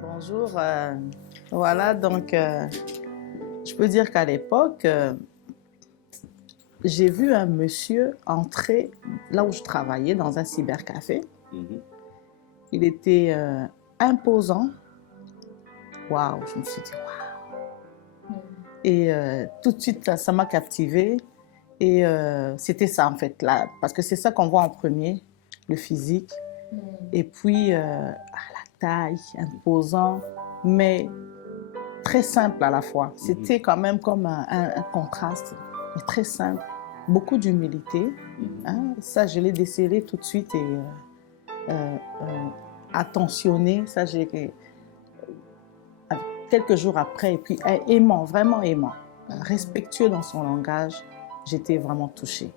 Bonjour. Voilà, donc je peux dire qu'à l'époque, j'ai vu un monsieur entrer là où je travaillais, dans un cybercafé. Il était imposant. Waouh, je me suis dit waouh. Et tout de suite, ça m'a captivée. Et c'était ça en fait, là, parce que c'est ça qu'on voit en premier, le physique. Et puis, la taille, imposant, mais très simple à la fois. C'était quand même comme un contraste, mais très simple. Beaucoup d'humilité. Hein, ça, je l'ai décelé tout de suite et attentionné. Ça, j'ai quelques jours après, et puis aimant, vraiment aimant, respectueux dans son langage. J'étais vraiment touchée.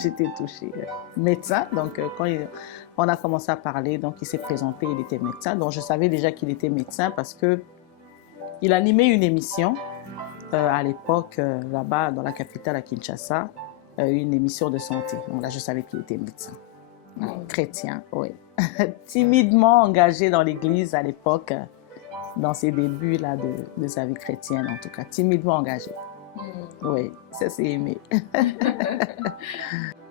J'étais touchée. Médecin, donc quand on a commencé à parler, donc il s'est présenté, il était médecin. Donc je savais déjà qu'il était médecin parce que il animait une émission à l'époque là-bas dans la capitale à Kinshasa, une émission de santé. Donc là je savais qu'il était médecin, chrétien, oui. Timidement engagé dans l'église à l'époque, dans ses débuts là de sa vie chrétienne en tout cas, timidement engagé. Oui, ça c'est aimé.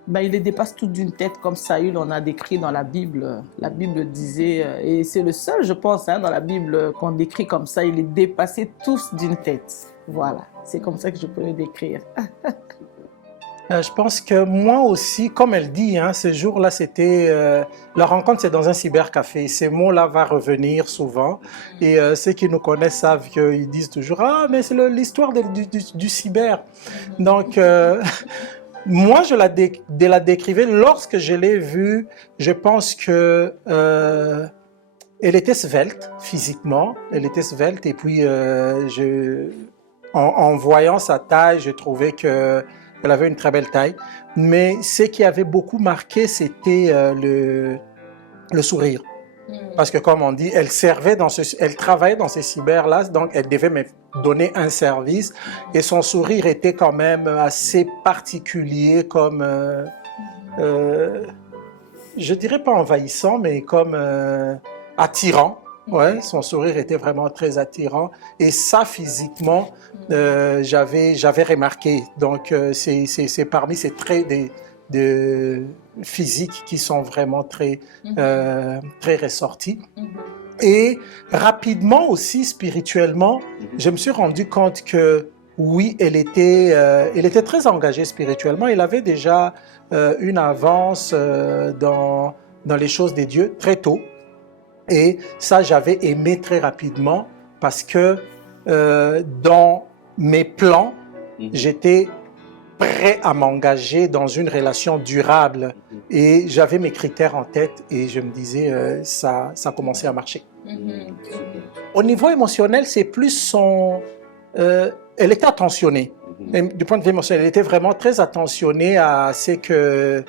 Ben, il les dépasse tout d'une tête comme Saül, on a décrit dans la Bible. La Bible disait, et c'est le seul, je pense, hein, dans la Bible qu'on décrit comme ça, il les dépassait tous d'une tête. Voilà, c'est comme ça que je peux le décrire. Je pense que moi aussi, comme elle dit, hein, ce jour-là, c'était la rencontre, c'est dans un cybercafé. Ces mots-là vont revenir souvent. Et ceux qui nous connaissent savent qu'ils disent toujours « Ah, mais c'est l'histoire du cyber ». Donc, moi, je la décrivais lorsque je l'ai vue. Je pense que elle était svelte physiquement. Elle était svelte. Et puis, en voyant sa taille, je trouvais que elle avait une très belle taille, mais ce qui avait beaucoup marqué, c'était le sourire. Parce que comme on dit, elle travaillait dans ces cyber-là, donc elle devait me donner un service, et son sourire était quand même assez particulier, comme, je dirais pas envahissant, mais comme attirant. Ouais, son sourire était vraiment très attirant et ça physiquement j'avais remarqué. Donc c'est parmi ces traits de physique qui sont vraiment très très ressortis. Et rapidement aussi spirituellement, je me suis rendu compte que oui, elle était très engagée spirituellement. Elle avait déjà une avance dans les choses des dieux très tôt. Et ça, j'avais aimé très rapidement parce que dans mes plans, j'étais prêt à m'engager dans une relation durable et j'avais mes critères en tête et je me disais, ça commençait à marcher. Au niveau émotionnel, c'est plus son... elle était attentionnée. Et du point de vue émotionnel, elle était vraiment très attentionnée à ce que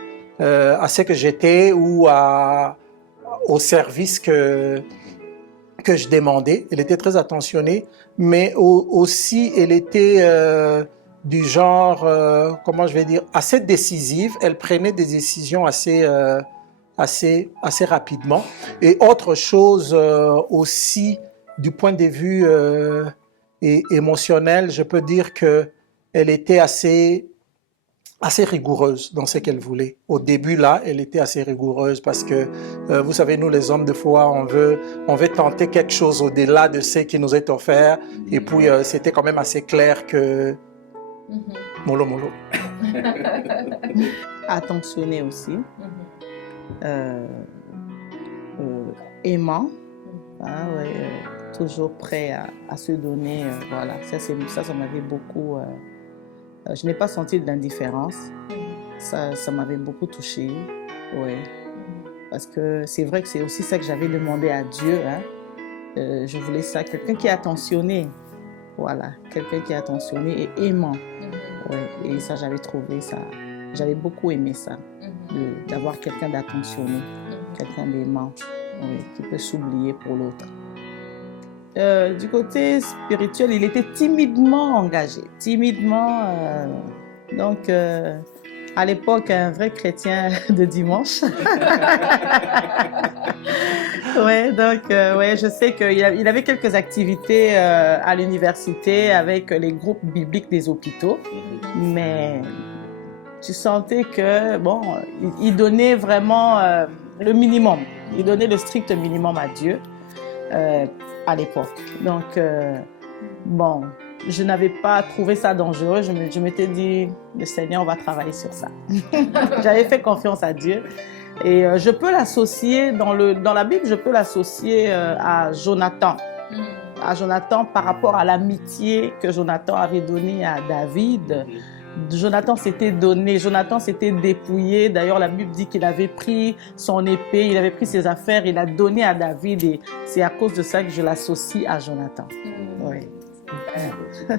j'étais ou au service que je demandais. Elle était très attentionnée, mais aussi elle était du genre, comment je vais dire, assez décisive. Elle prenait des décisions assez rapidement. Et autre chose aussi, du point de vue émotionnel, je peux dire que elle était assez rigoureuse dans ce qu'elle voulait. Au début, là, elle était assez rigoureuse parce que, vous savez, nous, les hommes, des fois, on veut tenter quelque chose au-delà de ce qui nous est offert. Et puis, c'était quand même assez clair que... Mollo. Attentionné aussi. Aimant. Hein, ouais, toujours prêt à se donner. Voilà, ça m'avait beaucoup... je n'ai pas senti de l'indifférence. Ça m'avait beaucoup touchée. Ouais. Parce que c'est vrai que c'est aussi ça que j'avais demandé à Dieu. Hein. Je voulais ça, quelqu'un qui est attentionné. Voilà, quelqu'un qui est attentionné et aimant. Ouais. Et ça, j'avais trouvé ça. J'avais beaucoup aimé ça, d'avoir quelqu'un d'attentionné, quelqu'un d'aimant, qui peut s'oublier pour l'autre. Du côté spirituel, il était timidement engagé. Timidement, donc À l'époque, un vrai chrétien de dimanche. Ouais, donc ouais, je sais qu'il avait quelques activités à l'université avec les groupes bibliques des hôpitaux, mais tu sentais que bon, il donnait vraiment le minimum. Il donnait le strict minimum à Dieu à l'époque. Donc bon, je n'avais pas trouvé ça dangereux. Je m'étais dit, le Seigneur va travailler sur ça. J'avais fait confiance à Dieu. Et je peux l'associer, dans la Bible, je peux l'associer à Jonathan. À Jonathan par rapport à l'amitié que Jonathan avait donnée à David. Jonathan s'était donné, Jonathan s'était dépouillé. D'ailleurs, la Bible dit qu'il avait pris son épée, il avait pris ses affaires, il a donné à David. Et c'est à cause de ça que je l'associe à Jonathan. Oui.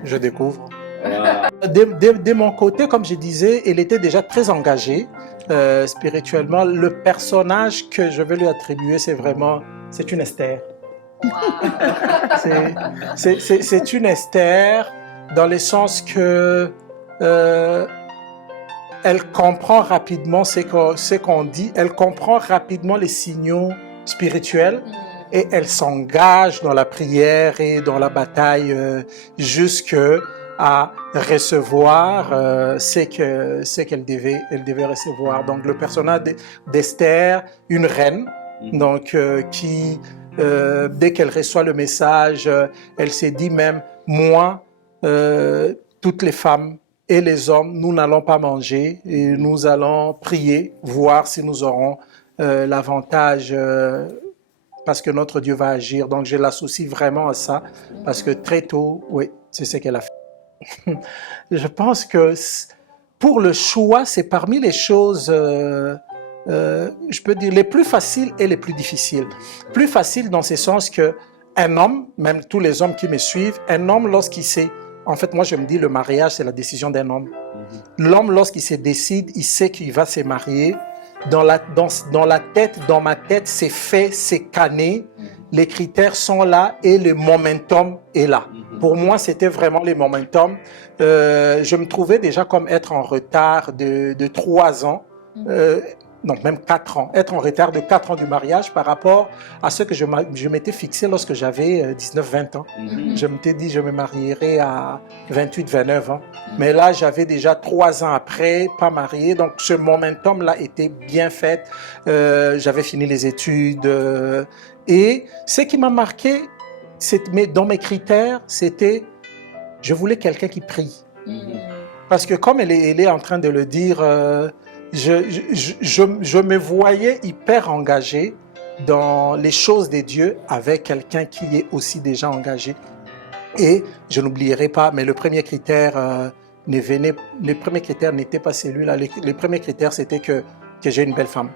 Je découvre. De mon côté, comme je disais, il était déjà très engagé spirituellement. Le personnage que je veux lui attribuer, c'est une Esther. Wow. C'est une Esther dans le sens que elle comprend rapidement ce qu'on dit, elle comprend rapidement les signaux spirituels. Et elle s'engage dans la prière et dans la bataille jusqu'à recevoir ce qu'elle devait recevoir. Donc le personnage d'Esther, une reine, donc qui dès qu'elle reçoit le message, elle s'est dit même moi, toutes les femmes et les hommes, nous n'allons pas manger et nous allons prier, voir si nous aurons l'avantage. Parce que notre Dieu va agir. Donc, je l'associe vraiment à ça, parce que très tôt, oui, c'est ce qu'elle a fait. Je pense que pour le choix, c'est parmi les choses, je peux dire, les plus faciles et les plus difficiles. Plus facile dans ce sens que un homme, même tous les hommes qui me suivent, un homme lorsqu'il sait, en fait, moi je me dis, le mariage, c'est la décision d'un homme. L'homme, lorsqu'il se décide, il sait qu'il va se marier. Dans ma tête, c'est fait, c'est canné, les critères sont là et le momentum est là. Pour moi, c'était vraiment le momentum. Je me trouvais déjà comme être en retard de 3 ans, non, même 4 ans, être en retard de 4 ans du mariage par rapport à ce que je m'étais fixé lorsque j'avais 19-20 ans. Je m'étais dit, je me marierai à 28-29 ans. Mais là, j'avais déjà 3 ans après, pas marié. Donc, ce momentum-là était bien fait. J'avais fini les études. Et ce qui m'a marqué, dans mes critères, c'était, je voulais quelqu'un qui prie. Parce que comme elle est en train de le dire, je me voyais hyper engagé dans les choses de Dieu avec quelqu'un qui est aussi déjà engagé. Et je n'oublierai pas, mais le premier critère n'était pas celui-là. Le premier critère, c'était que j'ai une belle femme.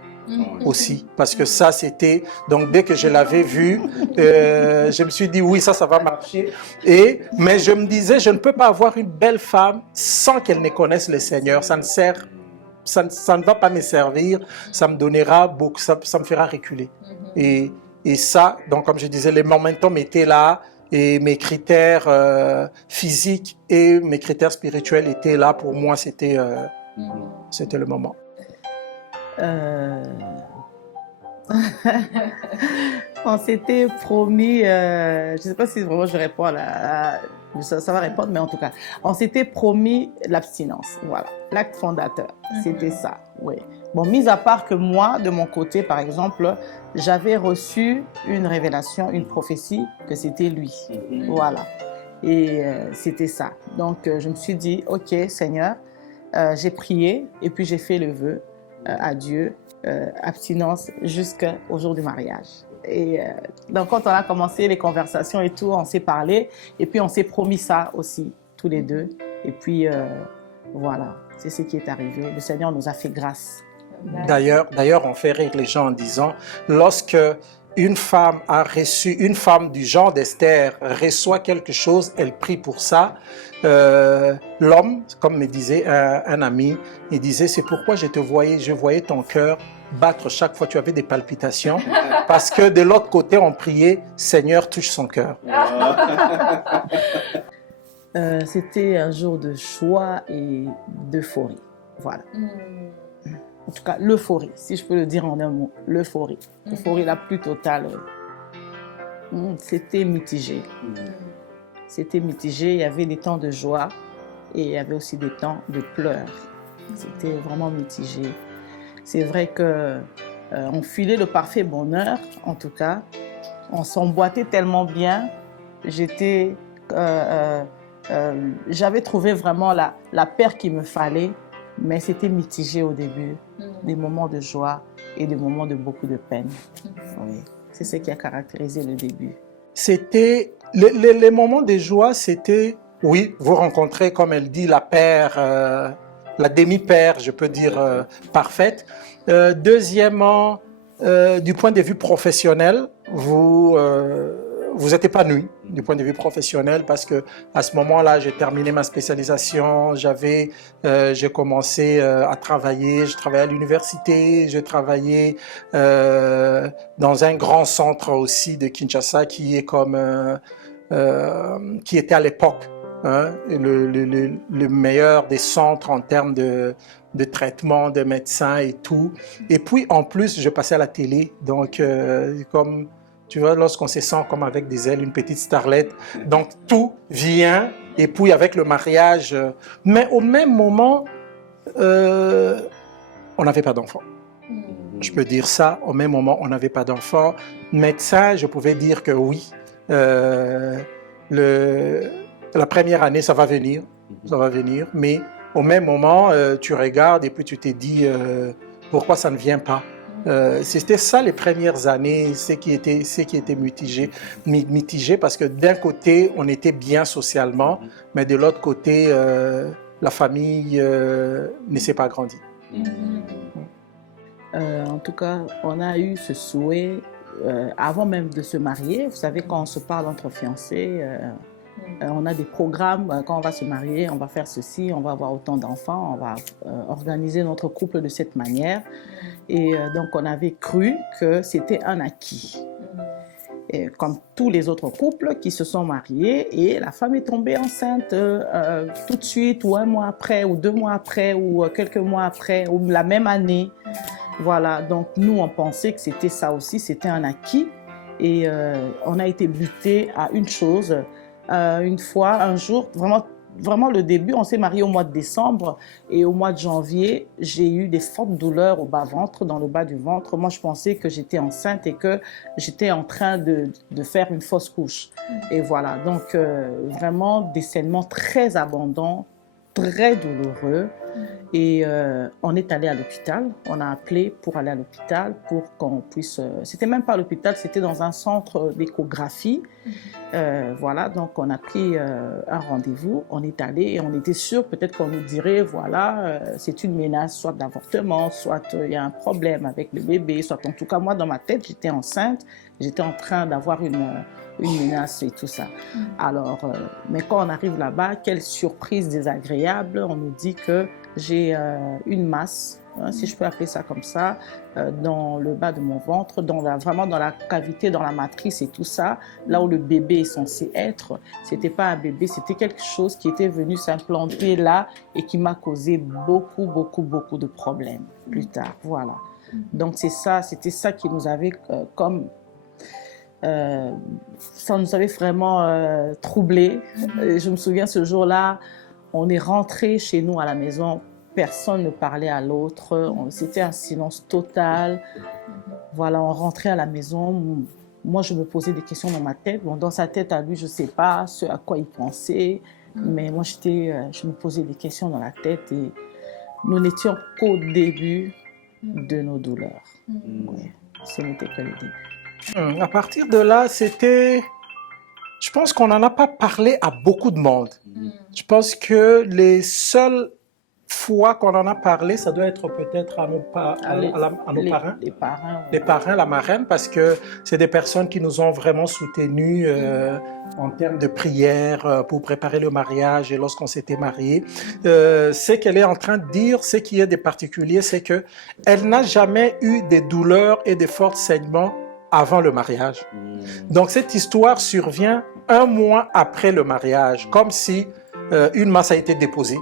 Aussi, parce que ça c'était, donc dès que je l'avais vu, je me suis dit oui, ça va marcher, mais je me disais, je ne peux pas avoir une belle femme sans qu'elle ne connaisse le Seigneur, ça ne va pas me servir, ça me donnera beaucoup, ça me fera reculer. Et ça, donc comme je disais, les momentum étaient là, et mes critères physiques et mes critères spirituels étaient là, pour moi c'était le moment. On s'était promis, je ne sais pas si vraiment je réponds ça va répondre, mais en tout cas, on s'était promis l'abstinence. Voilà, l'acte fondateur, c'était ça. Oui. Bon, mis à part que moi, de mon côté, par exemple, j'avais reçu une révélation, une prophétie que c'était lui. Voilà. Et c'était ça. Donc, je me suis dit, ok, Seigneur, j'ai prié et puis j'ai fait le vœu à Dieu, abstinence jusqu'au jour du mariage. Et donc quand on a commencé les conversations et tout, on s'est parlé et puis on s'est promis ça aussi, tous les deux. Et puis voilà, c'est ce qui est arrivé. Le Seigneur nous a fait grâce. D'ailleurs, on fait rire les gens en disant, lorsque une femme du genre d'Esther reçoit quelque chose, elle prie pour ça. L'homme, comme me disait un ami, il disait, c'est pourquoi je voyais ton cœur battre chaque fois, tu avais des palpitations, parce que de l'autre côté, on priait, Seigneur, touche son cœur. C'était un jour de joie et d'euphorie. Voilà. En tout cas, l'euphorie, si je peux le dire en un mot, l'euphorie. L'euphorie la plus totale. C'était mitigé. C'était mitigé, il y avait des temps de joie et il y avait aussi des temps de pleurs. C'était vraiment mitigé. C'est vrai que on filait le parfait bonheur, en tout cas. On s'emboîtait tellement bien. J'avais trouvé vraiment la paire qu'il me fallait, mais c'était mitigé au début. Des moments de joie et des moments de beaucoup de peine. Oui, c'est ce qui a caractérisé le début. C'était les moments de joie, c'était, oui, vous rencontrez, comme elle dit, la paire, la demi-paire, je peux dire, parfaite. Deuxièmement, du point de vue professionnel, vous êtes épanoui du point de vue professionnel parce que à ce moment-là, j'ai terminé ma spécialisation, j'ai commencé à travailler, je travaillais à l'université, je travaillais dans un grand centre aussi de Kinshasa qui est qui était à l'époque le meilleur des centres en termes de traitement, de médecins et tout. Et puis en plus, je passais à la télé, donc comme tu vois, lorsqu'on se sent comme avec des ailes, une petite starlette. Donc, tout vient. Et puis, avec le mariage. Mais au même moment, on n'avait pas d'enfant. Je peux dire ça. Au même moment, on n'avait pas d'enfant. Médecin, je pouvais dire que oui. La première année, ça va venir. Ça va venir. Mais au même moment, tu regardes et puis tu te dis pourquoi ça ne vient pas. C'était ça les premières années, ce qui était mitigé parce que d'un côté, on était bien socialement, mais de l'autre côté, la famille ne s'est pas grandie. En tout cas, on a eu ce souhait avant même de se marier. Vous savez, quand on se parle entre fiancés, on a des programmes, quand on va se marier, on va faire ceci, on va avoir autant d'enfants, on va organiser notre couple de cette manière. Et donc, on avait cru que c'était un acquis. Et comme tous les autres couples qui se sont mariés, et la femme est tombée enceinte tout de suite, ou un mois après, ou 2 mois après, ou quelques mois après, ou la même année. Voilà, donc nous, on pensait que c'était ça aussi, c'était un acquis. Et on a été buté à une chose. Une fois, un jour, vraiment le début, on s'est marié au mois de décembre et au mois de janvier, j'ai eu des fortes douleurs au bas-ventre, dans le bas du ventre. Moi, je pensais que j'étais enceinte et que j'étais en train de faire une fausse couche. Et voilà, donc vraiment des saignements très abondants, très douloureux. Et on est allé à l'hôpital, on a appelé pour aller à l'hôpital pour qu'on puisse... c'était même pas à l'hôpital, c'était dans un centre d'échographie. Voilà, donc on a pris un rendez-vous, on est allé et on était sûr peut-être qu'on nous dirait, voilà, c'est une menace, soit d'avortement, soit il y a un problème avec le bébé, soit en tout cas moi dans ma tête, j'étais enceinte, j'étais en train d'avoir une menace et tout ça. Alors, mais quand on arrive là-bas, quelle surprise désagréable, on nous dit que j'ai une masse, si je peux appeler ça comme ça, dans le bas de mon ventre, vraiment dans la cavité, dans la matrice et tout ça, là où le bébé est censé être. C'était pas un bébé, c'était quelque chose qui était venu s'implanter là et qui m'a causé beaucoup de problèmes plus tard. Voilà. Donc c'était ça qui nous avait comme... ça nous avait vraiment troublés. Je me souviens ce jour-là, on est rentré chez nous à la maison, personne ne parlait à l'autre, c'était un silence total. Voilà, on rentrait à la maison, moi je me posais des questions dans ma tête, bon, dans sa tête à lui je ne sais pas ce à quoi il pensait, mais moi je me posais des questions dans la tête et nous n'étions qu'au début de nos douleurs. Ouais, ce n'était que le début. À partir de là, je pense qu'on n'en a pas parlé à beaucoup de monde. Je pense que les seules fois qu'on en a parlé, ça doit être peut-être à nos parrains. Les parrains, la marraine, parce que c'est des personnes qui nous ont vraiment soutenus en termes de prière pour préparer le mariage et lorsqu'on s'était mariés. Ce qu'elle est en train de dire, ce qui est de particulier, c'est qu'elle n'a jamais eu des douleurs et des forts saignements avant le mariage. Donc cette histoire survient 1 mois après le mariage, comme si une masse a été déposée.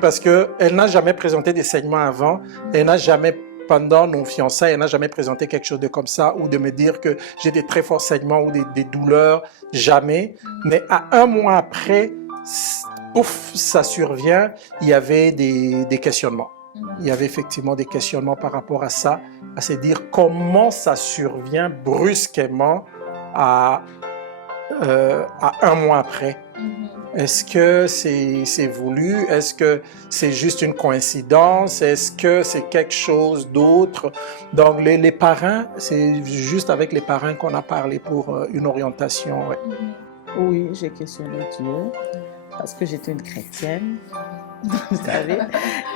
Parce qu'elle n'a jamais présenté des saignements avant, elle n'a jamais, pendant nos fiançailles, elle n'a jamais présenté quelque chose de comme ça ou de me dire que j'ai des très forts saignements ou des douleurs, jamais. Mais à un mois après, pouf, ça survient, il y avait des questionnements. Il y avait effectivement des questionnements par rapport à ça, à se dire comment ça survient brusquement à un mois après. Est-ce que c'est voulu? Est-ce que c'est juste une coïncidence? Est-ce que c'est quelque chose d'autre? Donc, les parrains, c'est juste avec les parrains qu'on a parlé pour une orientation. Ouais. Oui, j'ai questionné Dieu parce que j'étais une chrétienne. Vous savez,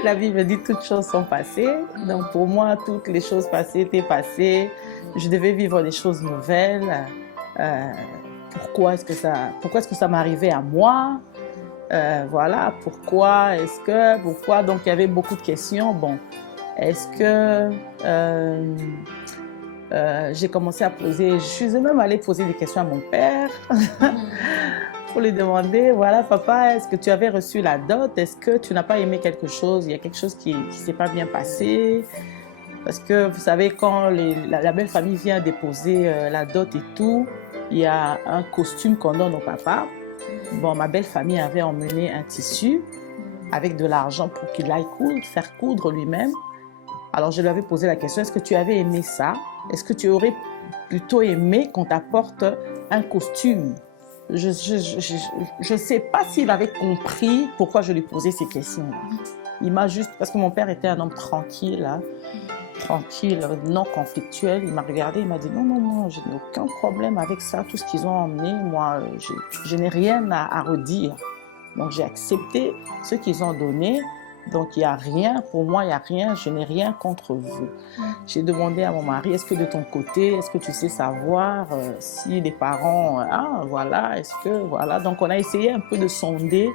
la Bible dit toutes choses sont passées. Donc, pour moi, toutes les choses passées étaient passées. Je devais vivre des choses nouvelles. Pourquoi est-ce que ça m'arrivait à moi? Voilà, pourquoi? Donc il y avait beaucoup de questions. Bon, est-ce que j'ai commencé à poser, je suis même allée poser des questions à mon père pour lui demander, voilà, papa, est-ce que tu avais reçu la dot? Est-ce que tu n'as pas aimé quelque chose? Il y a quelque chose qui ne s'est pas bien passé? Parce que vous savez, quand la belle famille vient déposer la dot et tout, il y a un costume qu'on donne au papa. Bon, ma belle famille avait emmené un tissu avec de l'argent pour qu'il aille faire coudre lui-même. Alors, je lui avais posé la question, est-ce que tu avais aimé ça? Est-ce que tu aurais plutôt aimé qu'on t'apporte un costume? Je ne sais pas s'il avait compris pourquoi je lui posais ces questions-là. Il m'a juste... Parce que mon père était un homme tranquille, hein, tranquille, non conflictuel. Il m'a regardé, il m'a dit non, je n'ai aucun problème avec ça, tout ce qu'ils ont emmené, moi, je n'ai rien à redire. Donc j'ai accepté ce qu'ils ont donné. Donc il n'y a rien, pour moi il n'y a rien, je n'ai rien contre vous. J'ai demandé à mon mari, est-ce que de ton côté, est-ce que tu sais savoir si les parents, voilà, est-ce que, voilà. Donc on a essayé un peu de sonder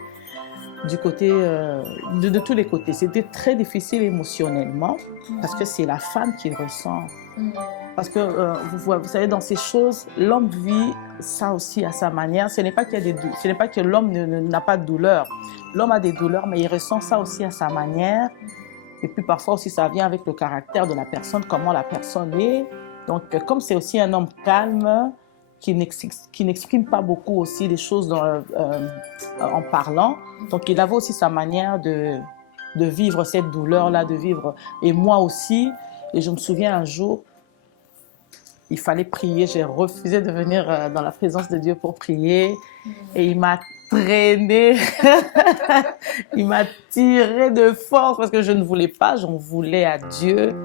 du côté, de tous les côtés. C'était très difficile émotionnellement parce que c'est la femme qui ressent. Parce que, vous savez, dans ces choses, l'homme vit ça aussi à sa manière. Ce n'est pas que l'homme n'a pas de douleur. L'homme a des douleurs, mais il ressent ça aussi à sa manière. Et puis parfois aussi, ça vient avec le caractère de la personne, comment la personne est. Donc, comme c'est aussi un homme calme, qui n'exprime pas beaucoup aussi les choses en parlant. Donc, il avait aussi sa manière de vivre cette douleur-là, de vivre. Et moi aussi, et je me souviens un jour, il fallait prier. J'ai refusé de venir dans la présence de Dieu pour prier. Et il m'a traîné. Il m'a tiré de force parce que je ne voulais pas, j'en voulais à Dieu.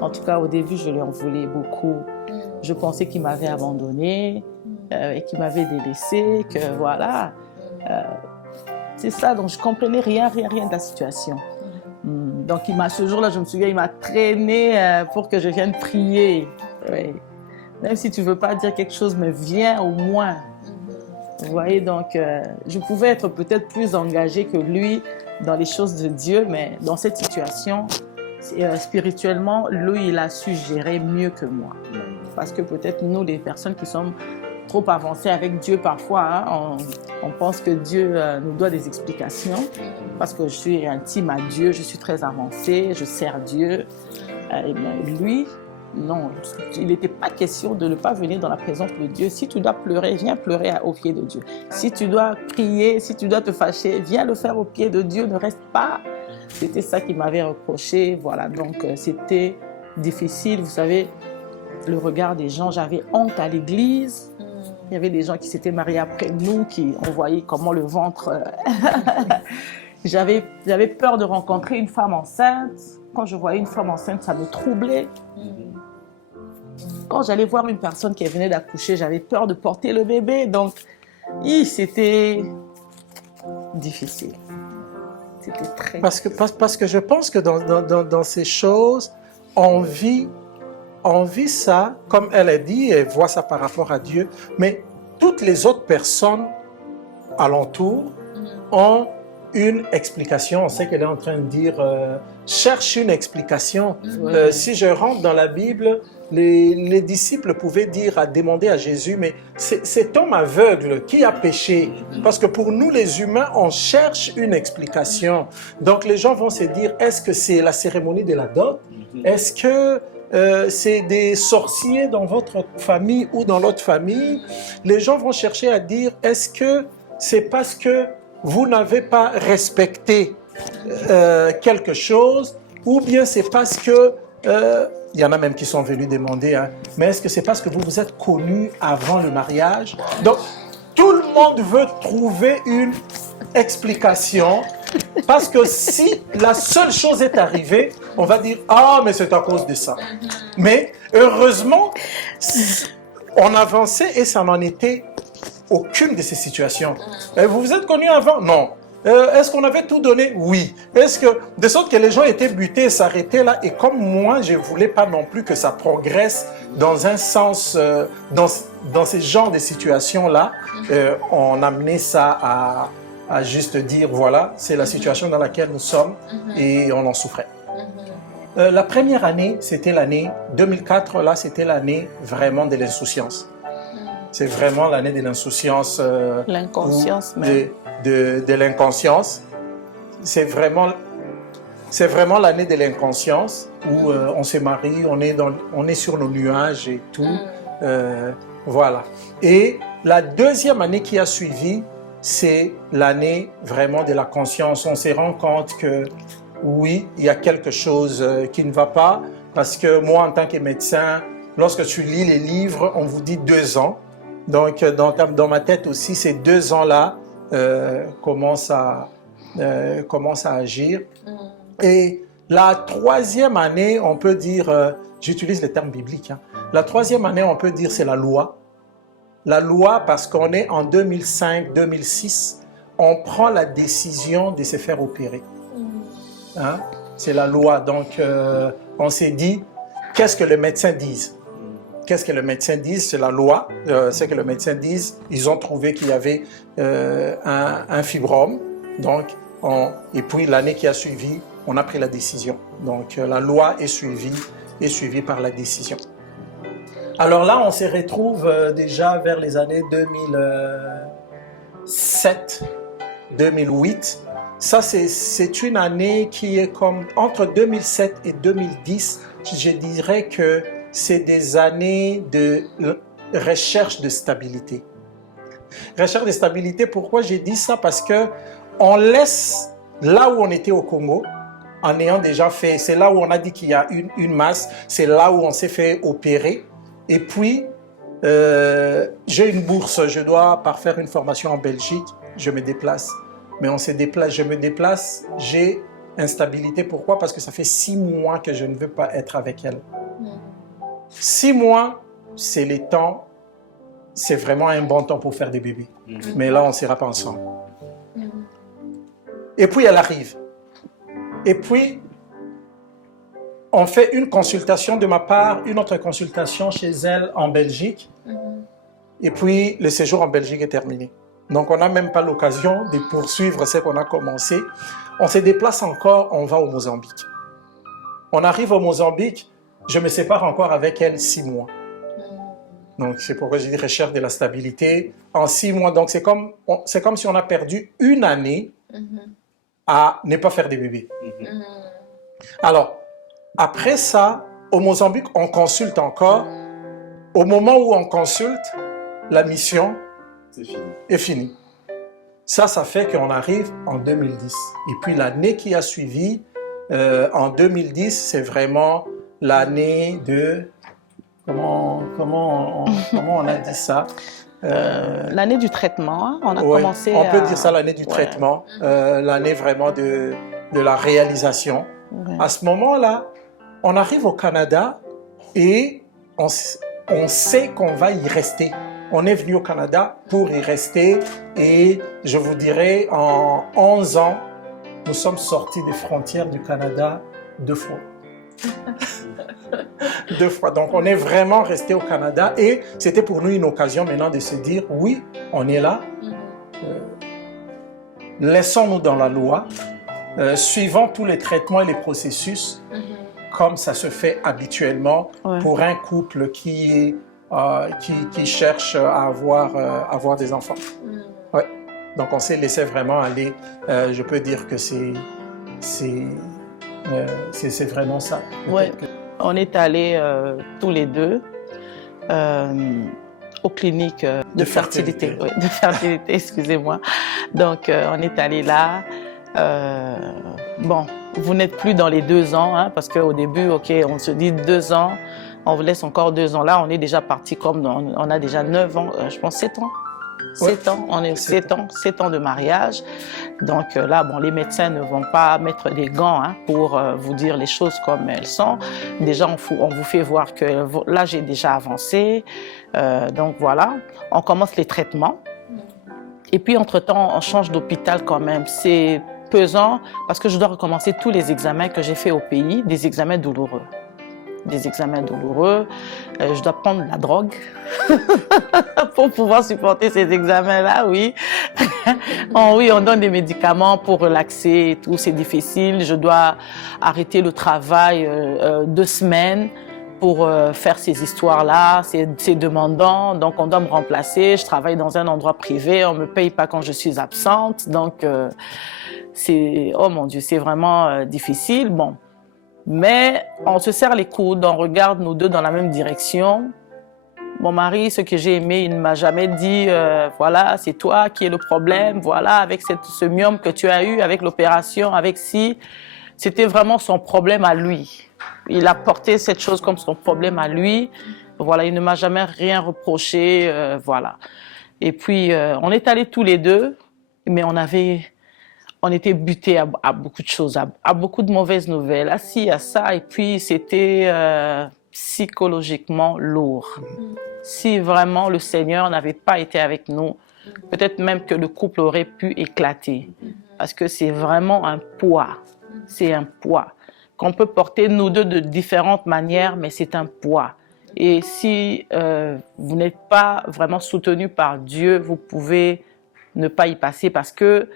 En tout cas, au début, je lui en voulais beaucoup. Je pensais qu'il m'avait abandonné et qu'il m'avait délaissé, que voilà. C'est ça, donc je ne comprenais rien de la situation. Donc ce jour-là, je me souviens, il m'a traîné pour que je vienne prier. Oui. Même si tu ne veux pas dire quelque chose, mais viens au moins. Vous voyez, donc je pouvais être peut-être plus engagée que lui dans les choses de Dieu, mais dans cette situation, spirituellement, lui, il a su gérer mieux que moi. Parce que peut-être nous, les personnes qui sommes trop avancées avec Dieu, parfois, hein, on pense que Dieu nous doit des explications. Parce que je suis intime à Dieu, je suis très avancée, je sers Dieu. Et bien, lui, non, il n'était pas question de ne pas venir dans la présence de Dieu. Si tu dois pleurer, viens pleurer au pied de Dieu. Si tu dois crier, si tu dois te fâcher, viens le faire au pied de Dieu, ne reste pas. C'était ça qu'il m'avait reproché. Voilà, donc c'était difficile. Vous savez, le regard des gens, j'avais honte à l'église. Il y avait des gens qui s'étaient mariés après nous, on voyait comment le ventre... J'avais peur de rencontrer une femme enceinte. Quand je voyais une femme enceinte, ça me troublait. Quand j'allais voir une personne qui venait d'accoucher, j'avais peur de porter le bébé. Donc, c'était difficile. C'était très difficile. Parce que je pense que dans ces choses, on vit ça, comme elle a dit, elle voit ça par rapport à Dieu, mais toutes les autres personnes alentour ont une explication. On sait qu'elle est en train de dire cherche une explication. Si je rentre dans la Bible, les disciples pouvaient demander à Jésus, mais cet homme aveugle qui a péché? Parce que pour nous les humains, on cherche une explication. Donc les gens vont se dire, est-ce que c'est la cérémonie de la dot? Est-ce que c'est des sorciers dans votre famille ou dans l'autre famille? Les gens vont chercher à dire, est-ce que c'est parce que vous n'avez pas respecté quelque chose, ou bien c'est parce que il y en a même qui sont venus demander, hein, mais est-ce que c'est parce que vous vous êtes connus avant le mariage? Donc, tout le monde veut trouver une explication, parce que si la seule chose est arrivée, on va dire, ah, mais c'est à cause de ça. Mais heureusement, on avançait et ça n'en était aucune de ces situations. Vous vous êtes connus avant? Non. Est-ce qu'on avait tout donné? Oui. Est-ce que, de sorte que les gens étaient butés et s'arrêtaient là, et comme moi, je ne voulais pas non plus que ça progresse dans un sens, dans ce genre de situations-là, on amenait ça à juste dire, voilà, c'est la situation dans laquelle nous sommes, et on en souffrait. La première année, c'était l'année 2004, là, c'était l'année vraiment de l'insouciance. C'est vraiment l'année de l'insouciance. L'inconscience même. De l'inconscience. C'est vraiment l'année de l'inconscience où on se marie, on est sur nos nuages et tout. Voilà. Et la deuxième année qui a suivi, c'est l'année vraiment de la conscience. On se rend compte que oui, il y a quelque chose qui ne va pas, parce que moi, en tant que médecin, lorsque tu lis les livres, on vous dit 2 ans. Donc, dans ma tête aussi, ces 2 ans-là commencent à agir. Et la troisième année, on peut dire, j'utilise les termes bibliques, hein. La troisième année, on peut dire, c'est la loi. La loi, parce qu'on est en 2005-2006, on prend la décision de se faire opérer. Hein? C'est la loi. Donc, on s'est dit, qu'est-ce que le médecin dise? Qu'est-ce que le médecin dit? C'est la loi. C'est que le médecin dit, ils ont trouvé qu'il y avait un fibrome. Donc, et puis l'année qui a suivi, on a pris la décision. Donc, la loi est suivie par la décision. Alors là, on se retrouve déjà vers les années 2007, 2008. Ça, c'est une année qui est comme entre 2007 et 2010. Je dirais que c'est des années de recherche de stabilité. Recherche de stabilité, pourquoi j'ai dit ça? Parce que on laisse là où on était au Congo, en ayant déjà fait, c'est là où on a dit qu'il y a une masse, c'est là où on s'est fait opérer. Et puis, j'ai une bourse, je dois faire une formation en Belgique, je me déplace. Mais je me déplace, j'ai instabilité. Pourquoi? Parce que ça fait 6 mois que je ne veux pas être avec elle. 6 mois, c'est les temps, c'est vraiment un bon temps pour faire des bébés. Mais là, on ne sera pas ensemble. Et puis, elle arrive. Et puis, on fait une consultation de ma part, une autre consultation chez elle en Belgique. Et puis, le séjour en Belgique est terminé. Donc, on n'a même pas l'occasion de poursuivre ce qu'on a commencé. On se déplace encore, on va au Mozambique. On arrive au Mozambique, je me sépare encore avec elle 6 mois. Donc, c'est pourquoi j'ai dit recherche de la stabilité en 6 mois. Donc, c'est comme si on a perdu une année à ne pas faire des bébés. Alors, après ça, au Mozambique, on consulte encore. Au moment où on consulte, la mission est finie. Ça fait qu'on arrive en 2010. Et puis l'année qui a suivi, en 2010, c'est vraiment l'année de... Comment on a dit ça? L'année du traitement, hein? On a Ouais, commencé on peut dire ça, l'année du traitement, l'année vraiment de la réalisation. Ouais. À ce moment-là, on arrive au Canada et on sait qu'on va y rester. On est venu au Canada pour y rester et je vous dirais, en 11 ans, nous sommes sortis des frontières du Canada 2 fois. 2 fois. Donc, on est vraiment resté au Canada et c'était pour nous une occasion maintenant de se dire, oui, on est là, laissons-nous dans la loi suivant tous les traitements et les processus, comme ça se fait habituellement pour un couple qui cherche à avoir des enfants. Ouais. Donc on s'est laissé vraiment aller. Je peux dire que c'est vraiment ça. Ouais. On est allés tous les deux aux cliniques de fertilité. Oui, de fertilité, excusez-moi. Donc on est allés là. Bon, vous n'êtes plus dans les 2 ans, hein, parce qu'au début, ok, on se dit 2 ans, on vous laisse encore 2 ans. Là, on est déjà parti comme on a déjà 9 ans, je pense 7 ans. 7 ans, on est 7 ans de mariage. Donc là, bon, les médecins ne vont pas mettre des gants hein, pour vous dire les choses comme elles sont. Déjà, on vous fait voir que l'âge est déjà avancé. Donc voilà, on commence les traitements. Et puis, entre-temps, on change d'hôpital quand même. C'est pesant parce que je dois recommencer tous les examens que j'ai faits au pays, des examens douloureux. Des examens douloureux. Je dois prendre de la drogue pour pouvoir supporter ces examens-là, oui. Oui, on donne des médicaments pour relaxer et tout, c'est difficile. Je dois arrêter le travail 2 semaines pour faire ces histoires-là, c'est demandant, donc on doit me remplacer. Je travaille dans un endroit privé, on me paye pas quand je suis absente, donc c'est, oh mon Dieu, c'est vraiment difficile. Bon, mais on se serre les coudes, on regarde nous deux dans la même direction. Mon mari, ce que j'ai aimé, il ne m'a jamais dit, voilà, c'est toi qui es le problème, voilà, avec ce myome que tu as eu, avec l'opération, avec si, c'était vraiment son problème à lui. Il a porté cette chose comme son problème à lui. Voilà, il ne m'a jamais rien reproché, voilà. Et puis, on est allés tous les deux, mais on était butés à beaucoup de choses, à beaucoup de mauvaises nouvelles, à ci, à ça, et puis c'était psychologiquement lourd. Si vraiment le Seigneur n'avait pas été avec nous, peut-être même que le couple aurait pu éclater, parce que c'est vraiment un poids, c'est un poids qu'on peut porter nous deux de différentes manières, mais c'est un poids. Et si vous n'êtes pas vraiment soutenu par Dieu, vous pouvez ne pas y passer parce que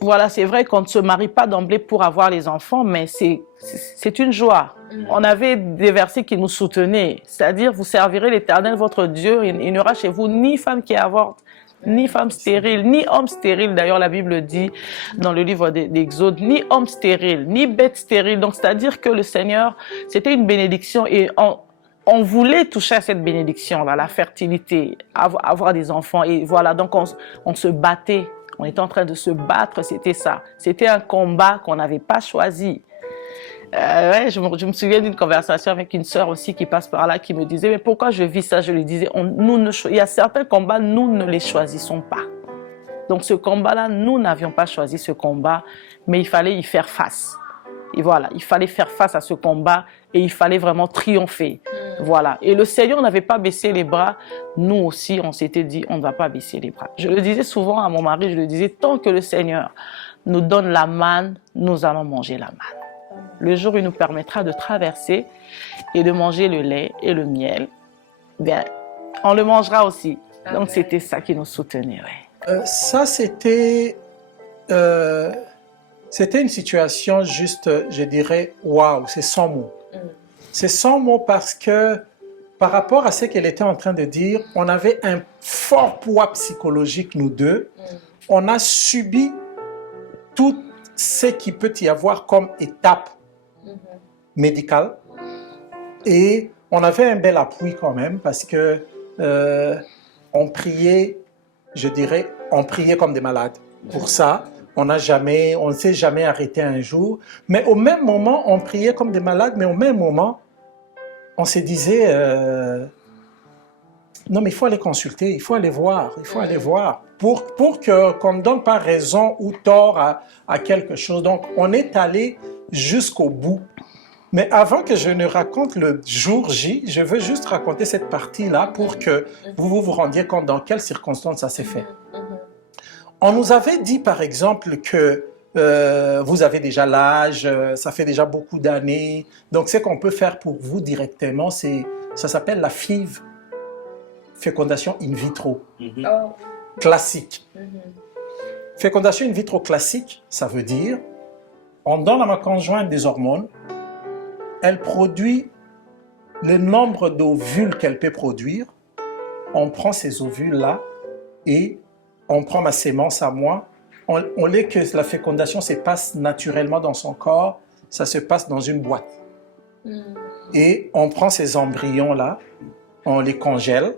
voilà, c'est vrai qu'on ne se marie pas d'emblée pour avoir les enfants, mais c'est une joie. On avait des versets qui nous soutenaient, c'est-à-dire vous servirez l'Éternel votre Dieu, il n'y aura chez vous ni femme qui avorte, ni femme stérile, ni homme stérile. D'ailleurs, la Bible dit dans le livre d'Exode, ni homme stérile, ni bête stérile. Donc, c'est-à-dire que le Seigneur, c'était une bénédiction et on voulait toucher à cette bénédiction, là, la fertilité, avoir des enfants. Et voilà, donc on se battait. On était en train de se battre, c'était ça. C'était un combat qu'on n'avait pas choisi. Ouais, je me souviens d'une conversation avec une sœur aussi qui passe par là, qui me disait, mais pourquoi je vis ça? Je lui disais, il y a certains combats, nous ne les choisissons pas. Donc ce combat-là, nous n'avions pas choisi ce combat, mais il fallait y faire face. Et voilà, il fallait faire face à ce combat et il fallait vraiment triompher. Voilà. Et le Seigneur n'avait pas baissé les bras. Nous aussi, on s'était dit, on ne va pas baisser les bras. Je le disais souvent à mon mari, je le disais, tant que le Seigneur nous donne la manne, nous allons manger la manne. Le jour où il nous permettra de traverser et de manger le lait et le miel, bien, on le mangera aussi. Donc, c'était ça qui nous soutenait. Ouais. Ça, c'était une situation juste, je dirais, waouh, c'est sans mots. C'est sans mots parce que par rapport à ce qu'elle était en train de dire, on avait un fort poids psychologique, nous deux. On a subi tout ce qu'il peut y avoir comme étape médicale. Et on avait un bel appui quand même parce que on priait, je dirais, on priait comme des malades. Pour ça, on ne s'est jamais arrêté un jour. Mais au même moment, on priait comme des malades, mais au même moment, on se disait, non mais il faut aller consulter, il faut aller voir, pour qu'on ne donne pas raison ou tort à quelque chose. Donc, on est allé jusqu'au bout. Mais avant que je ne raconte le jour J, je veux juste raconter cette partie-là pour que vous vous rendiez compte dans quelles circonstances ça s'est fait. On nous avait dit, par exemple, que vous avez déjà l'âge, ça fait déjà beaucoup d'années. Donc, ce qu'on peut faire pour vous directement, ça s'appelle la FIV, fécondation in vitro. classique. Fécondation in vitro classique, ça veut dire, on donne à ma conjointe des hormones, elle produit le nombre d'ovules qu'elle peut produire, on prend ces ovules-là et on prend ma sémence à moi, on laisse que la fécondation se passe naturellement dans son corps, ça se passe dans une boîte. Et on prend ces embryons-là, on les congèle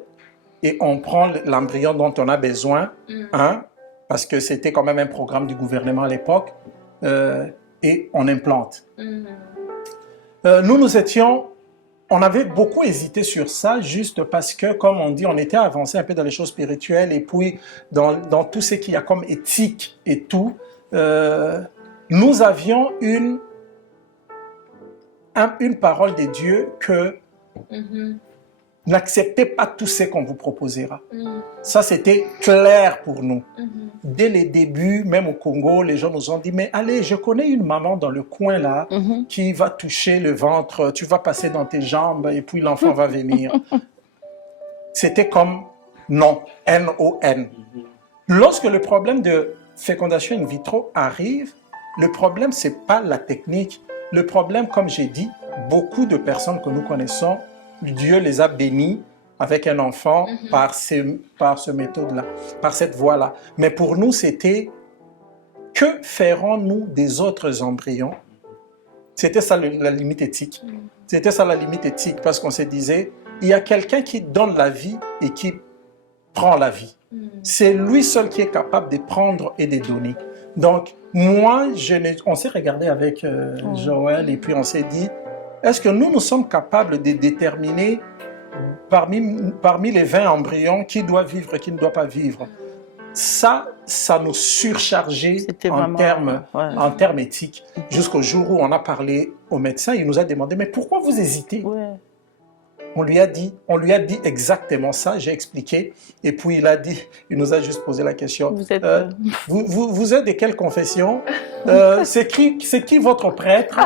et on prend l'embryon dont on a besoin, hein, parce que c'était quand même un programme du gouvernement à l'époque, et on implante. On avait beaucoup hésité sur ça, juste parce que, comme on dit, on était avancé un peu dans les choses spirituelles, et puis dans tout ce qu'il y a comme éthique et tout, nous avions une parole de Dieu que n'acceptez pas tout ce qu'on vous proposera. Ça, c'était clair pour nous. Dès les débuts, même au Congo, les gens nous ont dit, mais allez, je connais une maman dans le coin là qui va toucher le ventre, tu vas passer dans tes jambes et puis l'enfant va venir. C'était comme non, N-O-N. Lorsque le problème de fécondation in vitro arrive, le problème, c'est pas la technique. Le problème, comme j'ai dit, beaucoup de personnes que nous connaissons, Dieu les a bénis avec un enfant par ce méthode-là, par cette voie-là. Mais pour nous, c'était que ferons-nous des autres embryons? C'était ça la limite éthique. C'était ça la limite éthique, parce qu'on se disait, il y a quelqu'un qui donne la vie et qui prend la vie. C'est lui seul qui est capable de prendre et de donner. Donc, moi, on s'est regardé avec Joël et puis on s'est dit, est-ce que nous sommes capables de déterminer parmi les 20 embryons qui doit vivre et qui ne doit pas vivre? Ça nous surchargeait en termes éthiques. Jusqu'au jour où on a parlé au médecin, il nous a demandé, mais pourquoi vous hésitez? On lui a dit exactement ça, j'ai expliqué, et puis il nous a juste posé la question. Vous êtes de quelle confession? C'est qui votre prêtre?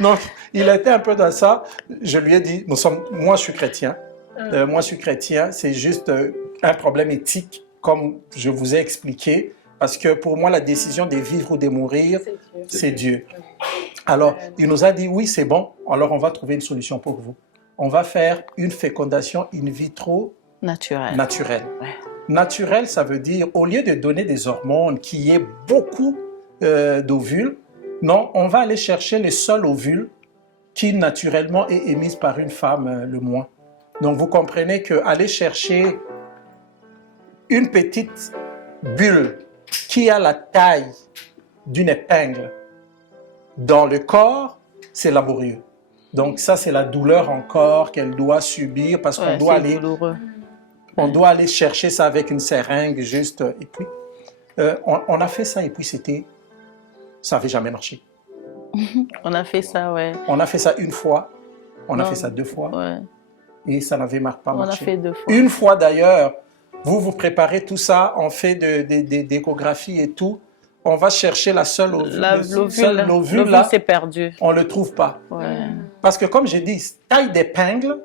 Donc, il était un peu dans ça. Je lui ai dit, moi je suis chrétien. C'est juste un problème éthique, comme je vous ai expliqué, parce que pour moi, la décision de vivre ou de mourir, c'est Dieu. Alors, il nous a dit, oui, c'est bon, alors on va trouver une solution pour vous. On va faire une fécondation in vitro naturelle. Naturelle, ça veut dire, au lieu de donner des hormones qui aient beaucoup d'ovules, non, on va aller chercher le seul ovule qui naturellement est émis par une femme le moins. Donc vous comprenez qu'aller chercher une petite bulle qui a la taille d'une épingle dans le corps, c'est laborieux. Donc ça, c'est la douleur encore qu'elle doit subir parce qu'on doit aller chercher ça avec une seringue juste. Et puis, on a fait ça et puis ça n'avait jamais marché. On a fait ça, ouais. On a fait ça une fois, on a fait ça 2 fois et ça n'avait pas marché. On a fait 2 fois. Une fois d'ailleurs, vous préparez tout ça, on fait des échographies et tout. On va chercher l'ovule là, c'est perdu. On ne le trouve pas. Parce que comme j'ai dit, taille d'épingle,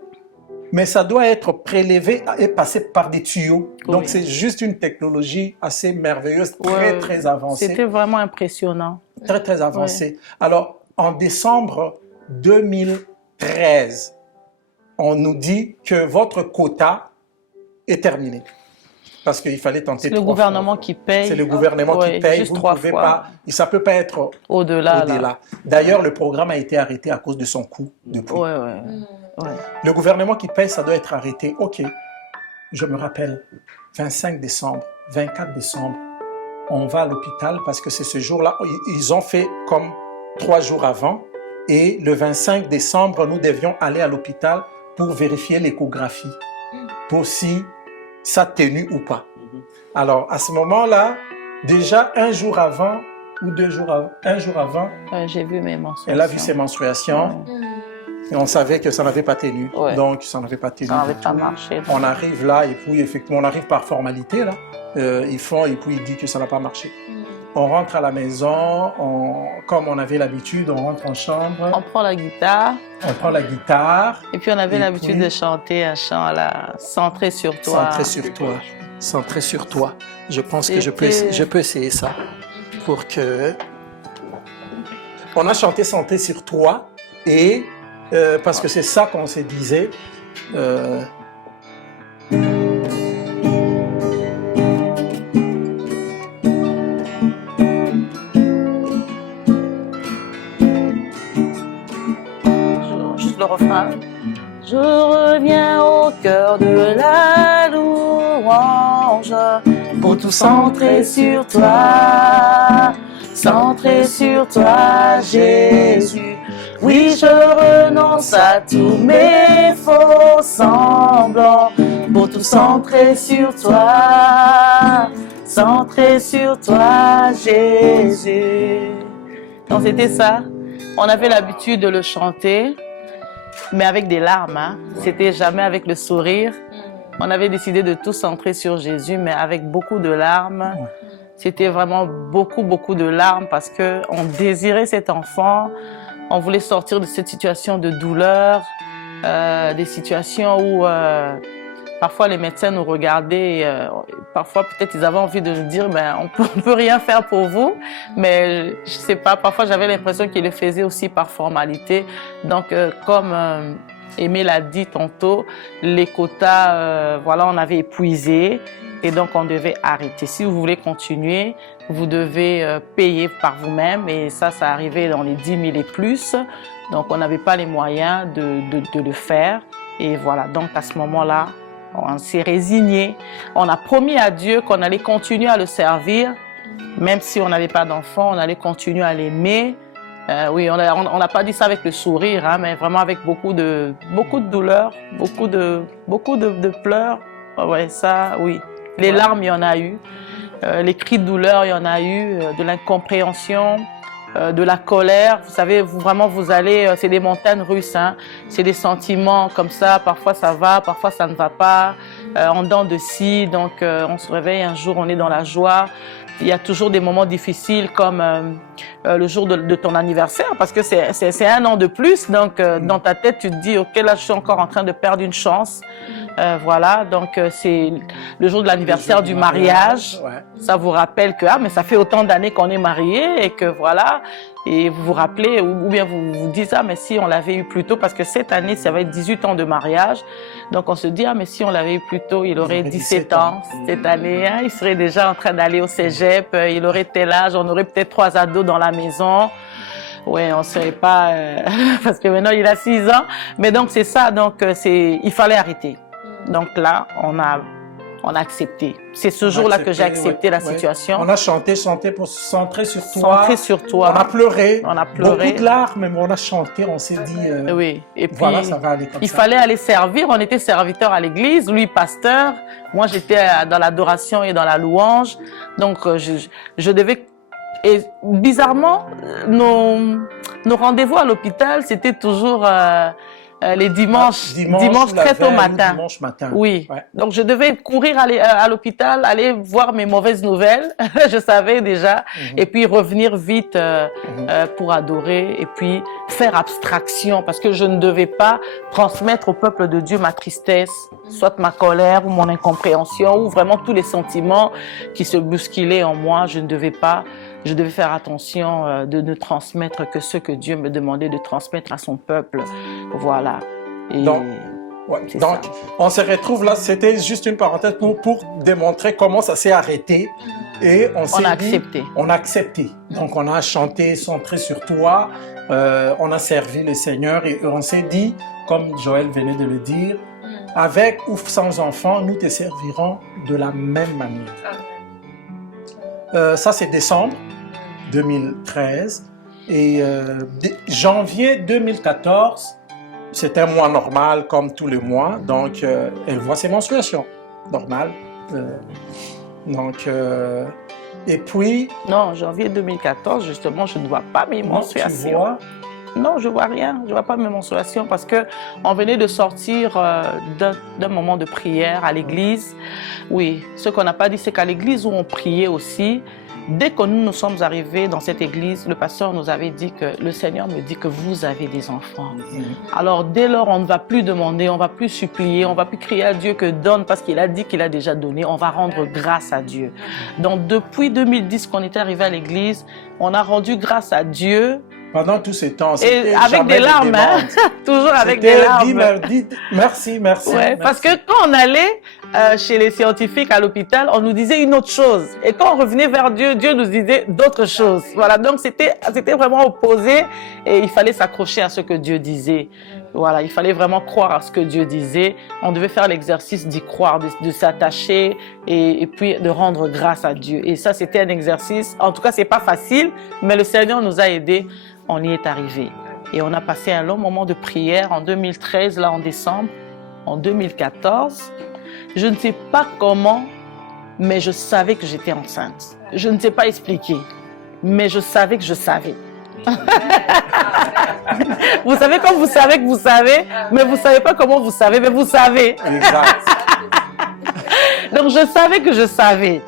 mais ça doit être prélevé et passé par des tuyaux. Donc c'est juste une technologie assez merveilleuse, très avancée. C'était vraiment impressionnant. Très avancée. Alors, en décembre 2013, on nous dit que votre quota est terminé. Parce qu'il fallait tenter 3 fois. C'est le gouvernement qui paye. C'est le gouvernement qui paye. Juste vous 3 pouvez fois. Pas, ça ne peut pas être au-delà. D'ailleurs, le programme a été arrêté à cause de son coût depuis. Le gouvernement qui paye, ça doit être arrêté. OK, je me rappelle, 25 décembre, 24 décembre, on va à l'hôpital parce que c'est ce jour-là. Ils ont fait comme 3 jours avant. Et le 25 décembre, nous devions aller à l'hôpital pour vérifier l'échographie. Pour si ça tenue ou pas. Alors, à ce moment-là, déjà 1 jour avant ou 2 jours avant, 1 jour avant, j'ai vu mes menstruations. Elle a vu ses menstruations et on savait que ça n'avait pas tenu. Donc, ça n'avait pas tenu. Ça n'avait pas marché. On arrive là et puis, effectivement, on arrive par formalité là. Ils font et puis ils disent que ça n'a pas marché. On rentre à la maison, comme on avait l'habitude, on rentre en chambre. On prend la guitare. On prend la guitare. Et puis on avait l'habitude de chanter un chant là, centré sur toi. Centré sur toi. centré sur toi. Je pense que je peux essayer ça pour que... On a chanté centré sur toi et parce que c'est ça qu'on se disait. Juste le refrain. Je reviens au cœur de la louange pour tout centrer sur toi, centrer sur toi, Jésus. Oui, je renonce à tous mes faux semblants pour tout centrer sur toi, centrer sur toi, Jésus. Donc c'était ça. On avait l'habitude de le chanter. Mais avec des larmes, hein. C'était jamais avec le sourire. On avait décidé de tout centrer sur Jésus, mais avec beaucoup de larmes. C'était vraiment beaucoup de larmes parce qu'on désirait cet enfant. On voulait sortir de cette situation de douleur, des situations où parfois les médecins nous regardaient. Parfois peut-être ils avaient envie de nous dire on peut rien faire pour vous. Mais je sais pas, parfois j'avais l'impression qu'ils le faisaient aussi par formalité. Donc comme Aimé l'a dit tantôt, les quotas, voilà, on avait épuisé. Et donc, on devait arrêter. Si vous voulez continuer, vous devez payer par vous-même. Et ça arrivait dans les 10 000 et plus. Donc, on n'avait pas les moyens de le faire. Et voilà, donc à ce moment-là, on s'est résigné. On a promis à Dieu qu'on allait continuer à le servir. Même si on n'avait pas d'enfant, on allait continuer à l'aimer. Oui, on n'a pas dit ça avec le sourire, hein, mais vraiment avec beaucoup de douleur, beaucoup de pleurs. Ouais, ça, oui. Les larmes, il y en a eu. Les cris de douleur, il y en a eu. De l'incompréhension, de la colère. Vous savez, vous allez... c'est des montagnes russes. Hein. C'est des sentiments comme ça. Parfois, ça va, parfois, ça ne va pas. En dents de scie. Donc, on se réveille un jour, on est dans la joie. Il y a toujours des moments difficiles comme le jour de ton anniversaire parce que c'est un an de plus. Donc, dans ta tête, tu te dis, OK, là, je suis encore en train de perdre une chance. Voilà, donc c'est le jour de l'anniversaire du mariage. Ouais. Ça vous rappelle que mais ça fait autant d'années qu'on est mariés et que voilà. Et vous vous rappelez, ou bien vous vous dites, mais si on l'avait eu plus tôt, parce que cette année, ça va être 18 ans de mariage. Donc on se dit, mais si on l'avait eu plus tôt, il aurait 17 ans cette année. Hein, il serait déjà en train d'aller au cégep, il aurait tel âge, on aurait peut-être 3 ados dans la maison. Ouais, on ne serait pas... parce que maintenant, il a 6 ans. Mais donc, c'est ça. Donc, il fallait arrêter. Donc là, on a accepté. C'est ce jour-là que j'ai accepté la situation. On a chanté pour se centrer sur toi. Centrer sur toi. On a pleuré. On a pleuré. Beaucoup de larmes, mais on a chanté, on s'est dit... oui. Et puis, voilà, ça va aller comme il fallait aller servir. On était serviteurs à l'église, lui pasteur. Moi, j'étais dans l'adoration et dans la louange. Donc, je devais... Et bizarrement, nos rendez-vous à l'hôpital, c'était toujours... les dimanches très tôt matin. Dimanche matin. Oui. Ouais. Donc je devais courir à l'hôpital, aller voir mes mauvaises nouvelles. Je savais déjà. Et puis revenir vite pour adorer et puis faire abstraction parce que je ne devais pas transmettre au peuple de Dieu ma tristesse, soit ma colère ou mon incompréhension ou vraiment tous les sentiments qui se bousculaient en moi. Je ne devais pas. Je devais faire attention de ne transmettre que ce que Dieu me demandait de transmettre à son peuple. Voilà. Et donc on se retrouve là, c'était juste une parenthèse pour démontrer comment ça s'est arrêté. Et on a accepté. On a accepté. Donc on a chanté, centré sur toi, on a servi le Seigneur et on s'est dit, comme Joël venait de le dire, avec ou sans enfant, nous te servirons de la même manière. Ça c'est décembre 2013 et janvier 2014, c'était un mois normal comme tous les mois, donc elle voit ses menstruations, normal. Et puis... Non, janvier 2014, justement, je ne vois pas mes menstruations. Tu vois? Non, je ne vois rien, je ne vois pas mes menstruations parce qu'on venait de sortir d'un moment de prière à l'église. Oui, ce qu'on n'a pas dit, c'est qu'à l'église où on priait aussi, Dès que nous sommes arrivés dans cette église, le pasteur nous avait dit que le Seigneur me dit que vous avez des enfants. Alors dès lors, on ne va plus demander, on ne va plus supplier, on ne va plus crier à Dieu que donne parce qu'il a dit qu'il a déjà donné. On va rendre grâce à Dieu. Donc depuis 2010 qu'on était arrivé à l'église, on a rendu grâce à Dieu. Pendant tous ces temps, et avec des larmes, hein? Toujours avec des larmes. Merci. Ouais, parce que quand on allait chez les scientifiques à l'hôpital, on nous disait une autre chose. Et quand on revenait vers Dieu, Dieu nous disait d'autres choses. Voilà, donc c'était vraiment opposé et il fallait s'accrocher à ce que Dieu disait. Voilà, il fallait vraiment croire à ce que Dieu disait. On devait faire l'exercice d'y croire, de s'attacher et puis de rendre grâce à Dieu. Et ça, c'était un exercice. En tout cas, c'est pas facile, mais le Seigneur nous a aidés. On y est arrivé. Et on a passé un long moment de prière en 2013, là en décembre, en 2014. Je ne sais pas comment, mais je savais que j'étais enceinte. Je ne sais pas expliquer, mais je savais que je savais. Vous savez quand vous savez que vous savez, mais vous ne savez pas comment vous savez, mais vous savez. Exact. Donc je savais que je savais.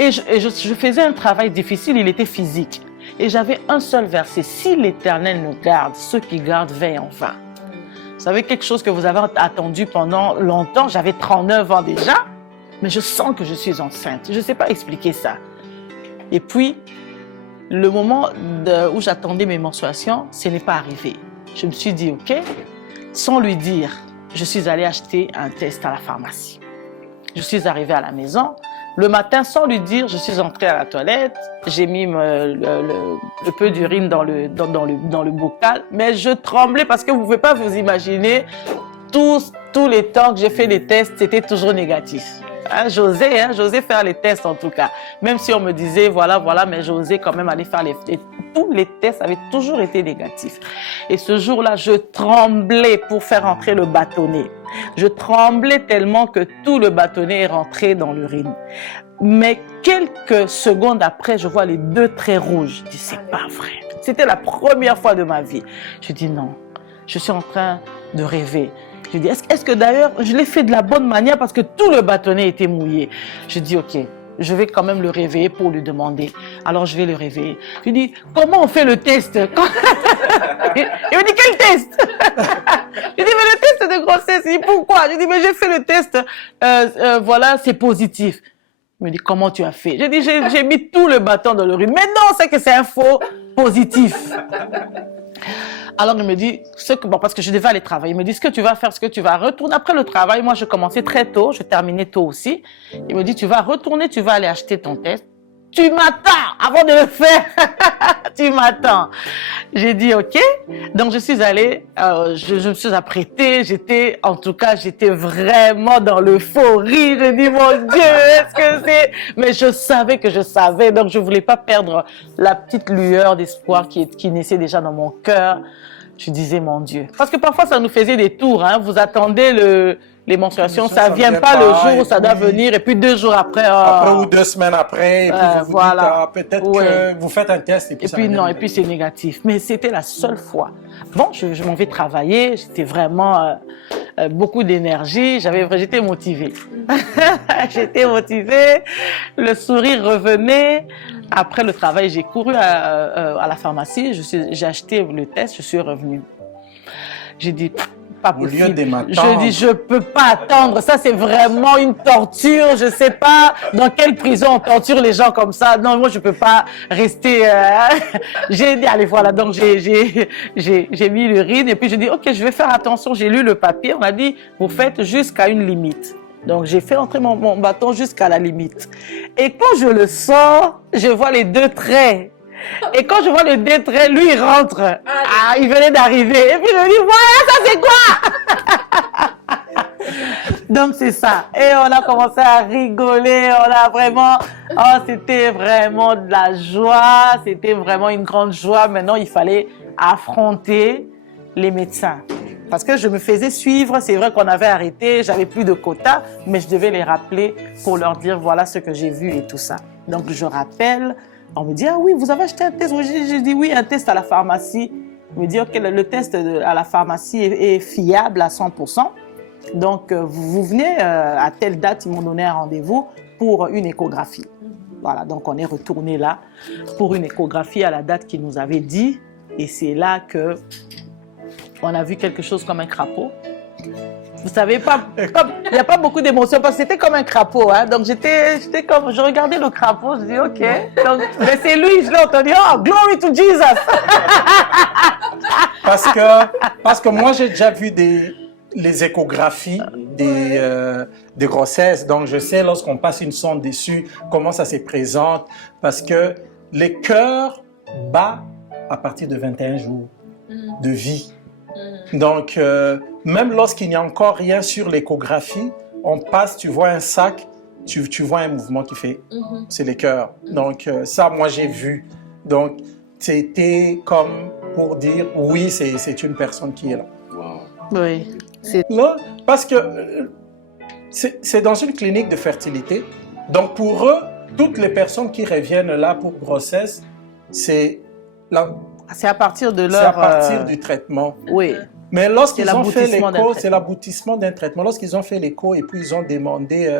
Et je faisais un travail difficile, il était physique. Et j'avais un seul verset. Si l'Éternel nous garde, ceux qui gardent veillent en vain. Vous savez, quelque chose que vous avez attendu pendant longtemps. J'avais 39 ans déjà, mais je sens que je suis enceinte. Je ne sais pas expliquer ça. Et puis, le moment où j'attendais mes menstruations, ce n'est pas arrivé. Je me suis dit, OK, sans lui dire, je suis allée acheter un test à la pharmacie. Je suis arrivée à la maison. Le matin, sans lui dire, je suis entrée à la toilette, j'ai mis le peu d'urine dans le bocal, mais je tremblais parce que vous ne pouvez pas vous imaginer, tous les temps que j'ai fait les tests, c'était toujours négatif. J'osais faire les tests en tout cas. Même si on me disait, voilà, mais j'osais quand même aller faire les tests. Tous les tests avaient toujours été négatifs. Et ce jour-là, je tremblais pour faire entrer le bâtonnet. Je tremblais tellement que tout le bâtonnet est rentré dans l'urine. Mais quelques secondes après, je vois les 2 traits rouges. Je dis, c'est pas vrai. C'était la première fois de ma vie. Je dis, non, je suis en train de rêver. Je dis, est-ce que d'ailleurs, je l'ai fait de la bonne manière parce que tout le bâtonnet était mouillé. Je dis, OK, je vais quand même le réveiller pour lui demander. Alors, je vais le réveiller. Je lui dis, comment on fait le test? Il me dit, quel test? Je dis, mais le test de grossesse. Il dit, pourquoi? Je dis, mais j'ai fait le test. Voilà, c'est positif. Il me dit, comment tu as fait? Je dis, j'ai mis tout le bâton dans l'urine. Mais non, c'est que c'est un faux positif. Alors, il me dit, parce que je devais aller travailler. Il me dit, ce que tu vas faire, ce que tu vas retourner après le travail. Moi, je commençais très tôt, je terminais tôt aussi. Il me dit, tu vas retourner, tu vas aller acheter ton test. Tu m'attends avant de le faire. Tu m'attends. J'ai dit OK. Donc, je suis allée, je me suis apprêtée. J'étais vraiment dans l'euphorie. Je dis, mon Dieu, est-ce que c'est... Mais je savais que je savais. Donc, je voulais pas perdre la petite lueur d'espoir qui naissait déjà dans mon cœur. Je disais, mon Dieu. Parce que parfois, ça nous faisait des tours. Hein. Vous attendez les menstruations, ça vient pas le jour où ça doit venir, et puis 2 jours après. Après ou 2 semaines après, et puis vous voilà. dites, peut-être que vous faites un test, et puis non, et puis c'est négatif. Mais c'était la seule fois. Bon, je m'en vais travailler, j'étais vraiment beaucoup d'énergie, j'étais motivée. J'étais motivée, le sourire revenait. Après le travail, j'ai couru à la pharmacie, j'ai acheté le test, je suis revenue. J'ai dit, pas possible. Je dis, je peux pas attendre. Ça, c'est vraiment une torture. Je sais pas dans quelle prison on torture les gens comme ça. Non, moi, je peux pas rester. J'ai dit, allez, voilà. Donc, j'ai mis l'urine et puis j'ai dit, OK, je vais faire attention. J'ai lu le papier. On a dit, vous faites jusqu'à une limite. Donc, j'ai fait entrer mon bâton jusqu'à la limite. Et quand je le sors, je vois les 2 traits. Et quand je vois le détrait, lui, il rentre. Il venait d'arriver. Et puis, je me dis, voilà, ça, c'est quoi? Donc, c'est ça. Et on a commencé à rigoler. On a vraiment... c'était vraiment de la joie. C'était vraiment une grande joie. Maintenant, il fallait affronter les médecins. Parce que je me faisais suivre. C'est vrai qu'on avait arrêté. J'avais plus de quotas. Mais je devais les rappeler pour leur dire, voilà ce que j'ai vu et tout ça. Donc, je rappelle... On me dit, ah oui, vous avez acheté un test? Je dis, oui, un test à la pharmacie. On me dit, OK, le test à la pharmacie est fiable à 100%. Donc, vous venez à telle date, ils m'ont donné un rendez-vous pour une échographie. Voilà, donc on est retourné là pour une échographie à la date qu'il nous avait dit. Et c'est là que on a vu quelque chose comme un crapaud. Vous savez pas, il n'y a pas beaucoup d'émotions parce que c'était comme un crapaud. Hein, donc j'étais comme, je regardais le crapaud, je dis ok. Donc, mais c'est lui, je l'ai entendu. Oh, glory to Jesus. Parce que moi j'ai déjà vu les échographies des grossesses. Donc je sais lorsqu'on passe une sonde dessus, comment ça se présente. Parce que les cœurs battent à partir de 21 jours de vie. Donc, même lorsqu'il n'y a encore rien sur l'échographie, on passe, tu vois un sac, tu vois un mouvement qui fait, c'est les cœurs. Donc, ça, moi, j'ai vu. Donc, c'était comme pour dire, oui, c'est une personne qui est là. Wow. Oui. Là, parce que c'est dans une clinique de fertilité. Donc, pour eux, toutes les personnes qui reviennent là pour grossesse, c'est à partir de c'est leur... à partir du traitement. Oui. Mais lorsqu'ils C'est ont fait l'aboutissement d'un l'écho, traitement. c'est l'aboutissement d'un traitement. Lorsqu'ils ont fait l'écho et puis ils ont demandé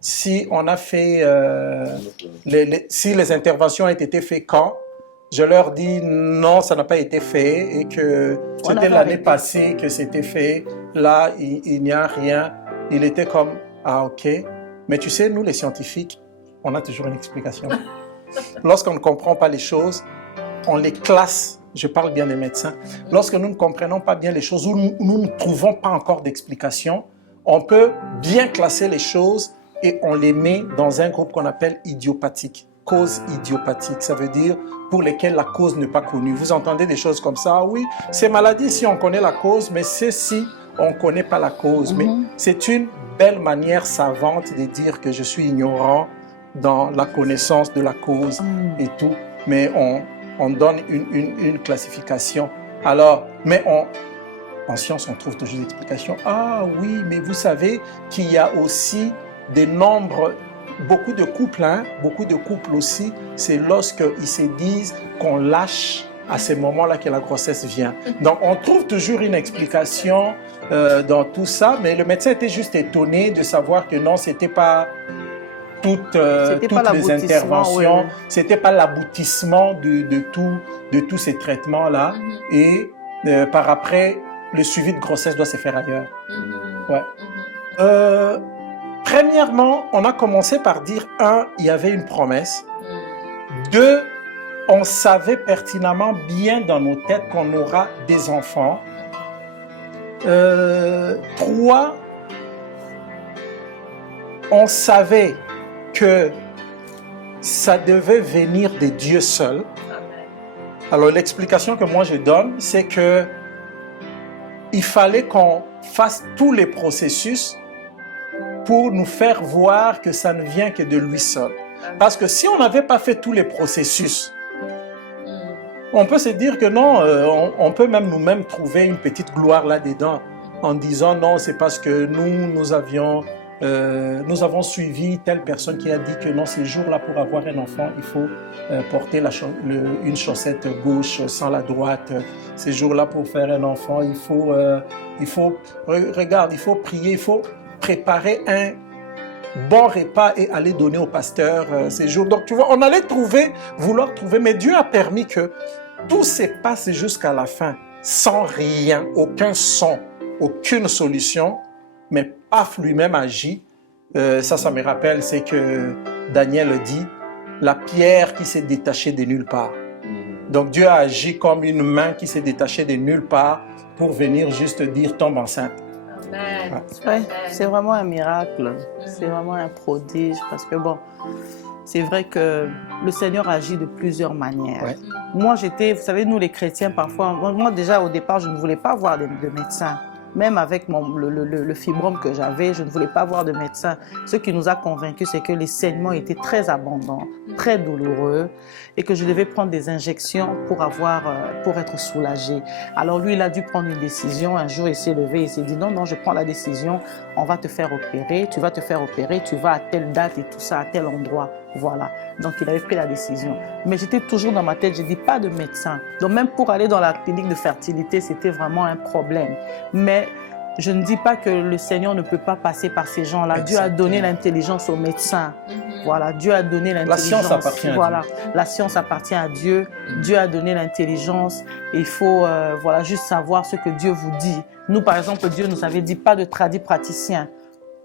si on a fait, si les interventions ont été faites quand, je leur dis non, ça n'a pas été fait et que c'était l'année passée que c'était fait. Là, il n'y a rien. Il était comme, ah ok. Mais tu sais, nous les scientifiques, on a toujours une explication. Lorsqu'on ne comprend pas les choses, on les classe. Je parle bien des médecins. Lorsque nous ne comprenons pas bien les choses ou nous ne trouvons pas encore d'explication, on peut bien classer les choses et on les met dans un groupe qu'on appelle idiopathique. Cause idiopathique, ça veut dire pour lesquelles la cause n'est pas connue. Vous entendez des choses comme ça, oui, ces maladies, si on connaît la cause, mais ceci, on ne connaît pas la cause. Mais c'est une belle manière savante de dire que je suis ignorant dans la connaissance de la cause et tout. Mais on donne une classification. Alors, mais en science, on trouve toujours des explications. Ah oui, mais vous savez qu'il y a aussi des nombres, beaucoup de couples aussi, c'est lorsqu'ils se disent qu'on lâche à ces moments-là que la grossesse vient. Donc, on trouve toujours une explication dans tout ça, mais le médecin était juste étonné de savoir que non, c'était pas toutes les interventions, c'était pas l'aboutissement de tous ces traitements-là. Et par après, le suivi de grossesse doit se faire ailleurs. Ouais. Premièrement, on a commencé par dire, il y avait une promesse. 2, on savait pertinemment bien dans nos têtes qu'on aura des enfants. 3, on savait que ça devait venir de Dieu seul. Alors l'explication que moi je donne, c'est que il fallait qu'on fasse tous les processus pour nous faire voir que ça ne vient que de lui seul. Parce que si on n'avait pas fait tous les processus, on peut se dire que non, on peut même nous-mêmes trouver une petite gloire là-dedans en disant non, c'est parce que nous avons suivi telle personne qui a dit que non, ces jours-là, pour avoir un enfant, il faut porter une chaussette gauche sans la droite. Ces jours-là, pour faire un enfant, il faut prier, il faut préparer un bon repas et aller donner au pasteur ces jours. Donc, tu vois, on allait vouloir trouver, mais Dieu a permis que tout se passe jusqu'à la fin, sans rien, aucun son, aucune solution, mais paf, lui-même agit. Ça me rappelle, c'est que Daniel dit, la pierre qui s'est détachée de nulle part. Donc Dieu a agi comme une main qui s'est détachée de nulle part pour venir juste dire tombe enceinte. Amen. Ouais, c'est vraiment un miracle, c'est vraiment un prodige parce que bon, c'est vrai que le Seigneur agit de plusieurs manières. Ouais. Moi, vous savez, nous les chrétiens, parfois, moi déjà au départ, je ne voulais pas voir de médecin. Même avec le fibrome que j'avais, je ne voulais pas voir de médecin. Ce qui nous a convaincus, c'est que les saignements étaient très abondants, très douloureux, et que je devais prendre des injections pour être soulagée. Alors lui, il a dû prendre une décision. Un jour, il s'est levé, il s'est dit non, je prends la décision, on va te faire opérer, tu vas te faire opérer, tu vas à telle date et tout ça, à tel endroit. Voilà. Donc, il avait pris la décision. Mais j'étais toujours dans ma tête, je dis pas de médecin. Donc, même pour aller dans la clinique de fertilité, c'était vraiment un problème. Mais Je ne dis pas que le Seigneur ne peut pas passer par ces gens-là. Dieu a donné l'intelligence aux médecins. Voilà, Dieu a donné l'intelligence. La science appartient à Dieu. La science appartient à Dieu. Dieu a donné l'intelligence. Il faut voilà, juste savoir ce que Dieu vous dit. Nous, par exemple, Dieu nous avait dit pas de tradis praticiens.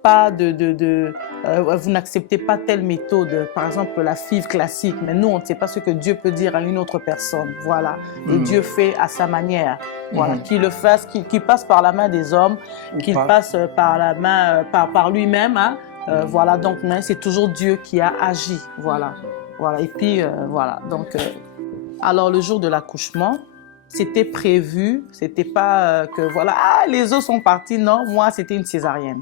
Pas vous n'acceptez pas telle méthode, par exemple la FIV classique, mais nous on ne sait pas ce que Dieu peut dire à une autre personne, voilà. Et Dieu fait à sa manière, voilà, qu'il le fasse, qu'il passe par la main des hommes, qu'il passe par la main, par lui-même, hein, voilà. Donc c'est toujours Dieu qui a agi, voilà, voilà. Et puis voilà. Donc alors le jour de l'accouchement, c'était prévu, c'était pas que voilà, les os sont partis, non, moi c'était une césarienne.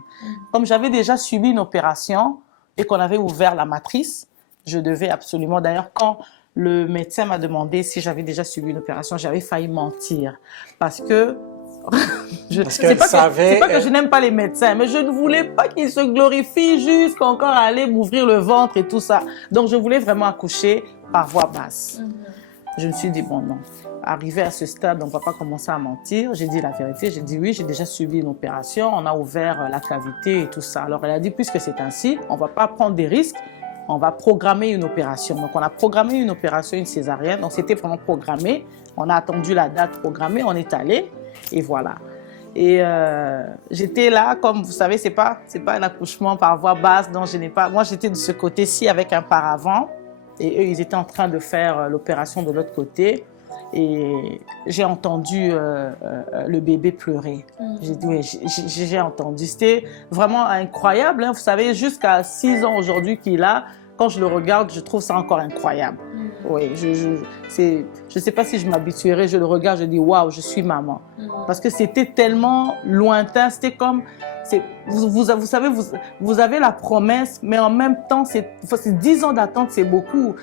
Comme j'avais déjà subi une opération et qu'on avait ouvert la matrice, je devais absolument, d'ailleurs quand le médecin m'a demandé si j'avais déjà subi une opération, j'avais failli mentir parce que c'est pas que je n'aime pas les médecins, mais je ne voulais pas qu'ils se glorifient jusqu'à encore aller m'ouvrir le ventre et tout ça. Donc je voulais vraiment accoucher par voie basse. Je me suis dit, bon, non. Arrivé à ce stade, on ne va pas commencer à mentir. J'ai dit la vérité. J'ai dit, oui, j'ai déjà subi une opération. On a ouvert la cavité et tout ça. Alors, elle a dit, puisque c'est ainsi, on ne va pas prendre des risques. On va programmer une opération. Donc, on a programmé une opération, une césarienne. Donc, c'était vraiment programmé. On a attendu la date programmée. On est allé. Et voilà. Et j'étais là, comme vous savez, c'est pas un accouchement par voie basse. Donc, je n'ai pas. Moi, j'étais de ce côté-ci avec un paravent. Et eux, ils étaient en train de faire l'opération de l'autre côté. Et j'ai entendu le bébé pleurer. J'ai dit, oui, j'ai entendu. C'était vraiment incroyable. Hein. Vous savez, jusqu'à 6 ans aujourd'hui qu'il a, quand je le regarde, je trouve ça encore incroyable. Oui, je sais pas si je m'habituerai. Je le regarde, je dis, waouh, je suis maman. Parce que c'était tellement lointain. C'était comme... Vous savez, vous avez la promesse, mais en même temps, c'est 10 ans d'attente, c'est beaucoup.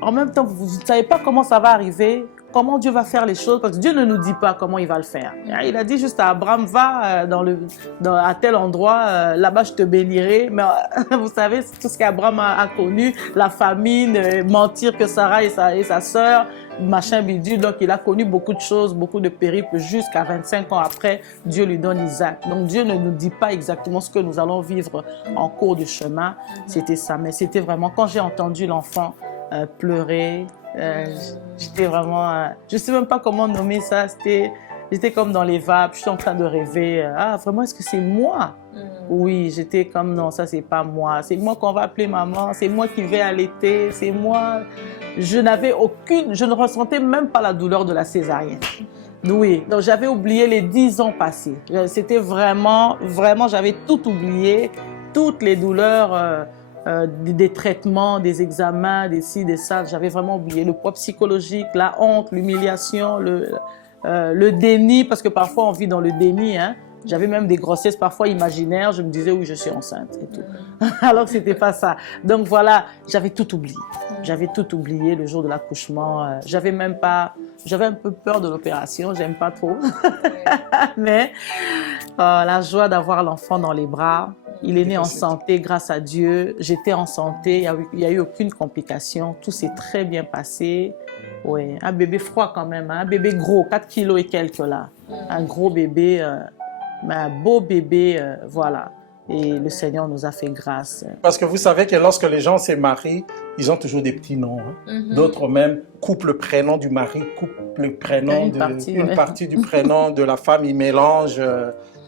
En même temps, vous ne savez pas comment ça va arriver, comment Dieu va faire les choses, parce que Dieu ne nous dit pas comment il va le faire. Il a dit juste à Abraham, va à tel endroit, là-bas je te bénirai. Mais vous savez, tout ce qu'Abraham a connu, la famine, mentir que Sarah et sa sœur, machin bidule. Donc il a connu beaucoup de choses, beaucoup de périples, jusqu'à 25 ans après, Dieu lui donne Isaac. Donc Dieu ne nous dit pas exactement ce que nous allons vivre en cours de chemin. C'était ça, mais c'était vraiment, quand j'ai entendu l'enfant pleurer, j'étais vraiment, je sais même pas comment nommer ça, j'étais comme dans les vapes, je suis en train de rêver, vraiment est-ce que c'est moi? Oui, j'étais comme non, ça c'est pas moi, c'est moi qu'on va appeler maman, c'est moi qui vais allaiter, c'est moi. Je ne ressentais même pas la douleur de la césarienne. Oui, donc j'avais oublié les 10 ans passés. C'était vraiment, j'avais tout oublié, toutes les douleurs, des traitements, des examens, des ci, des ça. J'avais vraiment oublié le poids psychologique, la honte, l'humiliation, le déni, parce que parfois on vit dans le déni, hein. J'avais même des grossesses parfois imaginaires, je me disais oui, je suis enceinte et tout. Alors que c'était pas ça. Donc voilà, j'avais tout oublié. J'avais tout oublié le jour de l'accouchement. J'avais un peu peur de l'opération, j'aime pas trop. Mais la joie d'avoir l'enfant dans les bras. Il est né en santé grâce à Dieu. J'étais en santé, il n'y a eu aucune complication. Tout s'est très bien passé. Oui, un bébé froid quand même, hein? Un bébé gros, 4 kilos et quelques là. Un gros bébé, mais un beau bébé, voilà. Et le Seigneur nous a fait grâce. Parce que vous savez que lorsque les gens se marient, ils ont toujours des petits noms. Hein. D'autres même coupent le prénom du mari, coupent le prénom une partie du prénom de la femme, ils mélangent.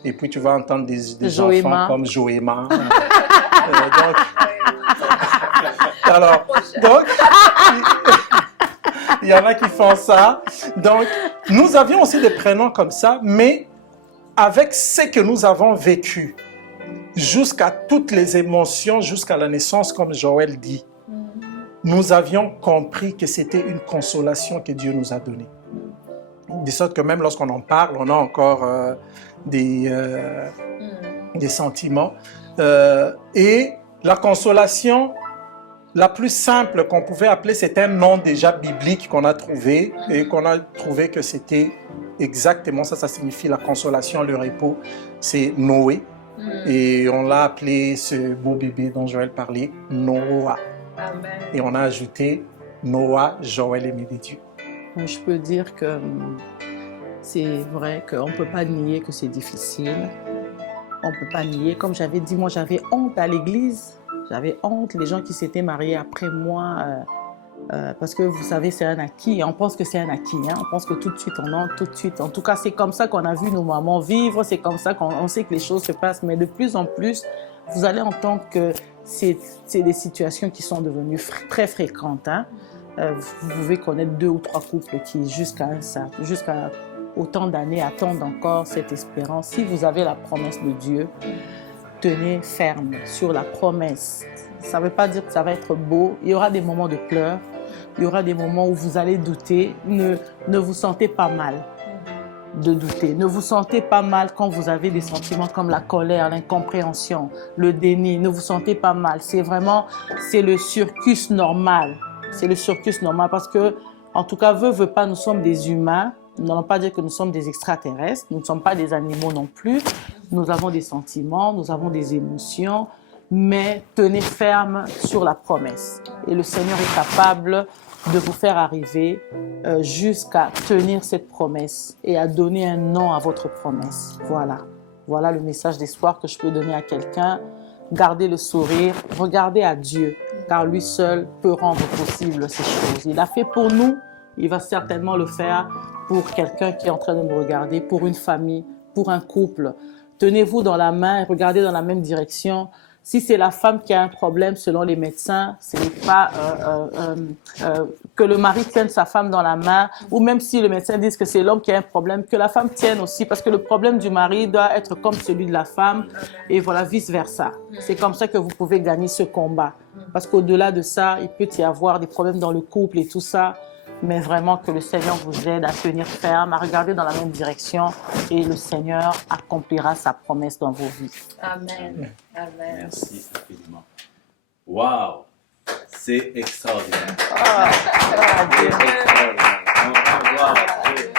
Et puis tu vas entendre des enfants comme Joëma. Donc, il y en a qui font ça. Donc, nous avions aussi des prénoms comme ça, mais avec ce que nous avons vécu, jusqu'à toutes les émotions, jusqu'à la naissance, comme Joël dit, nous avions compris que c'était une consolation que Dieu nous a donnée. De sorte que même lorsqu'on en parle, on a encore des sentiments. Et la consolation la plus simple qu'on pouvait appeler, c'est un nom déjà biblique qu'on a trouvé et qu'on a trouvé que c'était exactement ça, ça signifie la consolation, le repos, c'est Noé. Et on l'a appelé, ce beau bébé dont Joël parlait, Noah. Amen. Et on a ajouté Noah, Joël aimé de Dieu. Je peux dire que C'est vrai qu'on ne peut pas nier que c'est difficile. On ne peut pas nier. Comme j'avais dit, moi, j'avais honte à l'église. J'avais honte, les gens qui s'étaient mariés après moi, parce que vous savez, c'est un acquis. On pense que c'est un acquis. Hein. On pense que tout de suite, on entre tout de suite. En tout cas, c'est comme ça qu'on a vu nos mamans vivre. C'est comme ça qu'on sait que les choses se passent. Mais de plus en plus, vous allez entendre que c'est des situations qui sont devenues très fréquentes. Hein. Vous pouvez connaître 2 ou 3 couples qui, jusqu'à autant d'années, attendent encore cette espérance. Si vous avez la promesse de Dieu, tenez ferme sur la promesse. Ça ne veut pas dire que ça va être beau. Il y aura des moments de pleurs. Il y aura des moments où vous allez douter. Ne vous sentez pas mal de douter. Ne vous sentez pas mal quand vous avez des sentiments comme la colère, l'incompréhension, le déni. Ne vous sentez pas mal. C'est le circus normal. C'est le circus normal parce que, en tout cas, veut pas, nous sommes des humains. Nous n'allons pas dire que nous sommes des extraterrestres. Nous ne sommes pas des animaux non plus. Nous avons des sentiments, nous avons des émotions, mais tenez ferme sur la promesse. Et le Seigneur est capable de vous faire arriver jusqu'à tenir cette promesse et à donner un nom à votre promesse. Voilà. Voilà le message d'espoir que je peux donner à quelqu'un. Gardez le sourire, regardez à Dieu, car lui seul peut rendre possible ces choses. Il l'a fait pour nous, il va certainement le faire pour quelqu'un qui est en train de me regarder, pour une famille, pour un couple. Tenez-vous dans la main et regardez dans la même direction. Si c'est la femme qui a un problème, selon les médecins, ce n'est pas que le mari tienne sa femme dans la main, ou même si le médecin dit que c'est l'homme qui a un problème, que la femme tienne aussi, parce que le problème du mari doit être comme celui de la femme, et voilà, vice-versa. C'est comme ça que vous pouvez gagner ce combat. Parce qu'au-delà de ça, il peut y avoir des problèmes dans le couple et tout ça, mais vraiment que le Seigneur vous aide à tenir ferme, à regarder dans la même direction et le Seigneur accomplira sa promesse dans vos vies. Amen. Amen. Merci infiniment. Waouh, c'est extraordinaire. Ah, C'est extraordinaire. On va voir Dieu.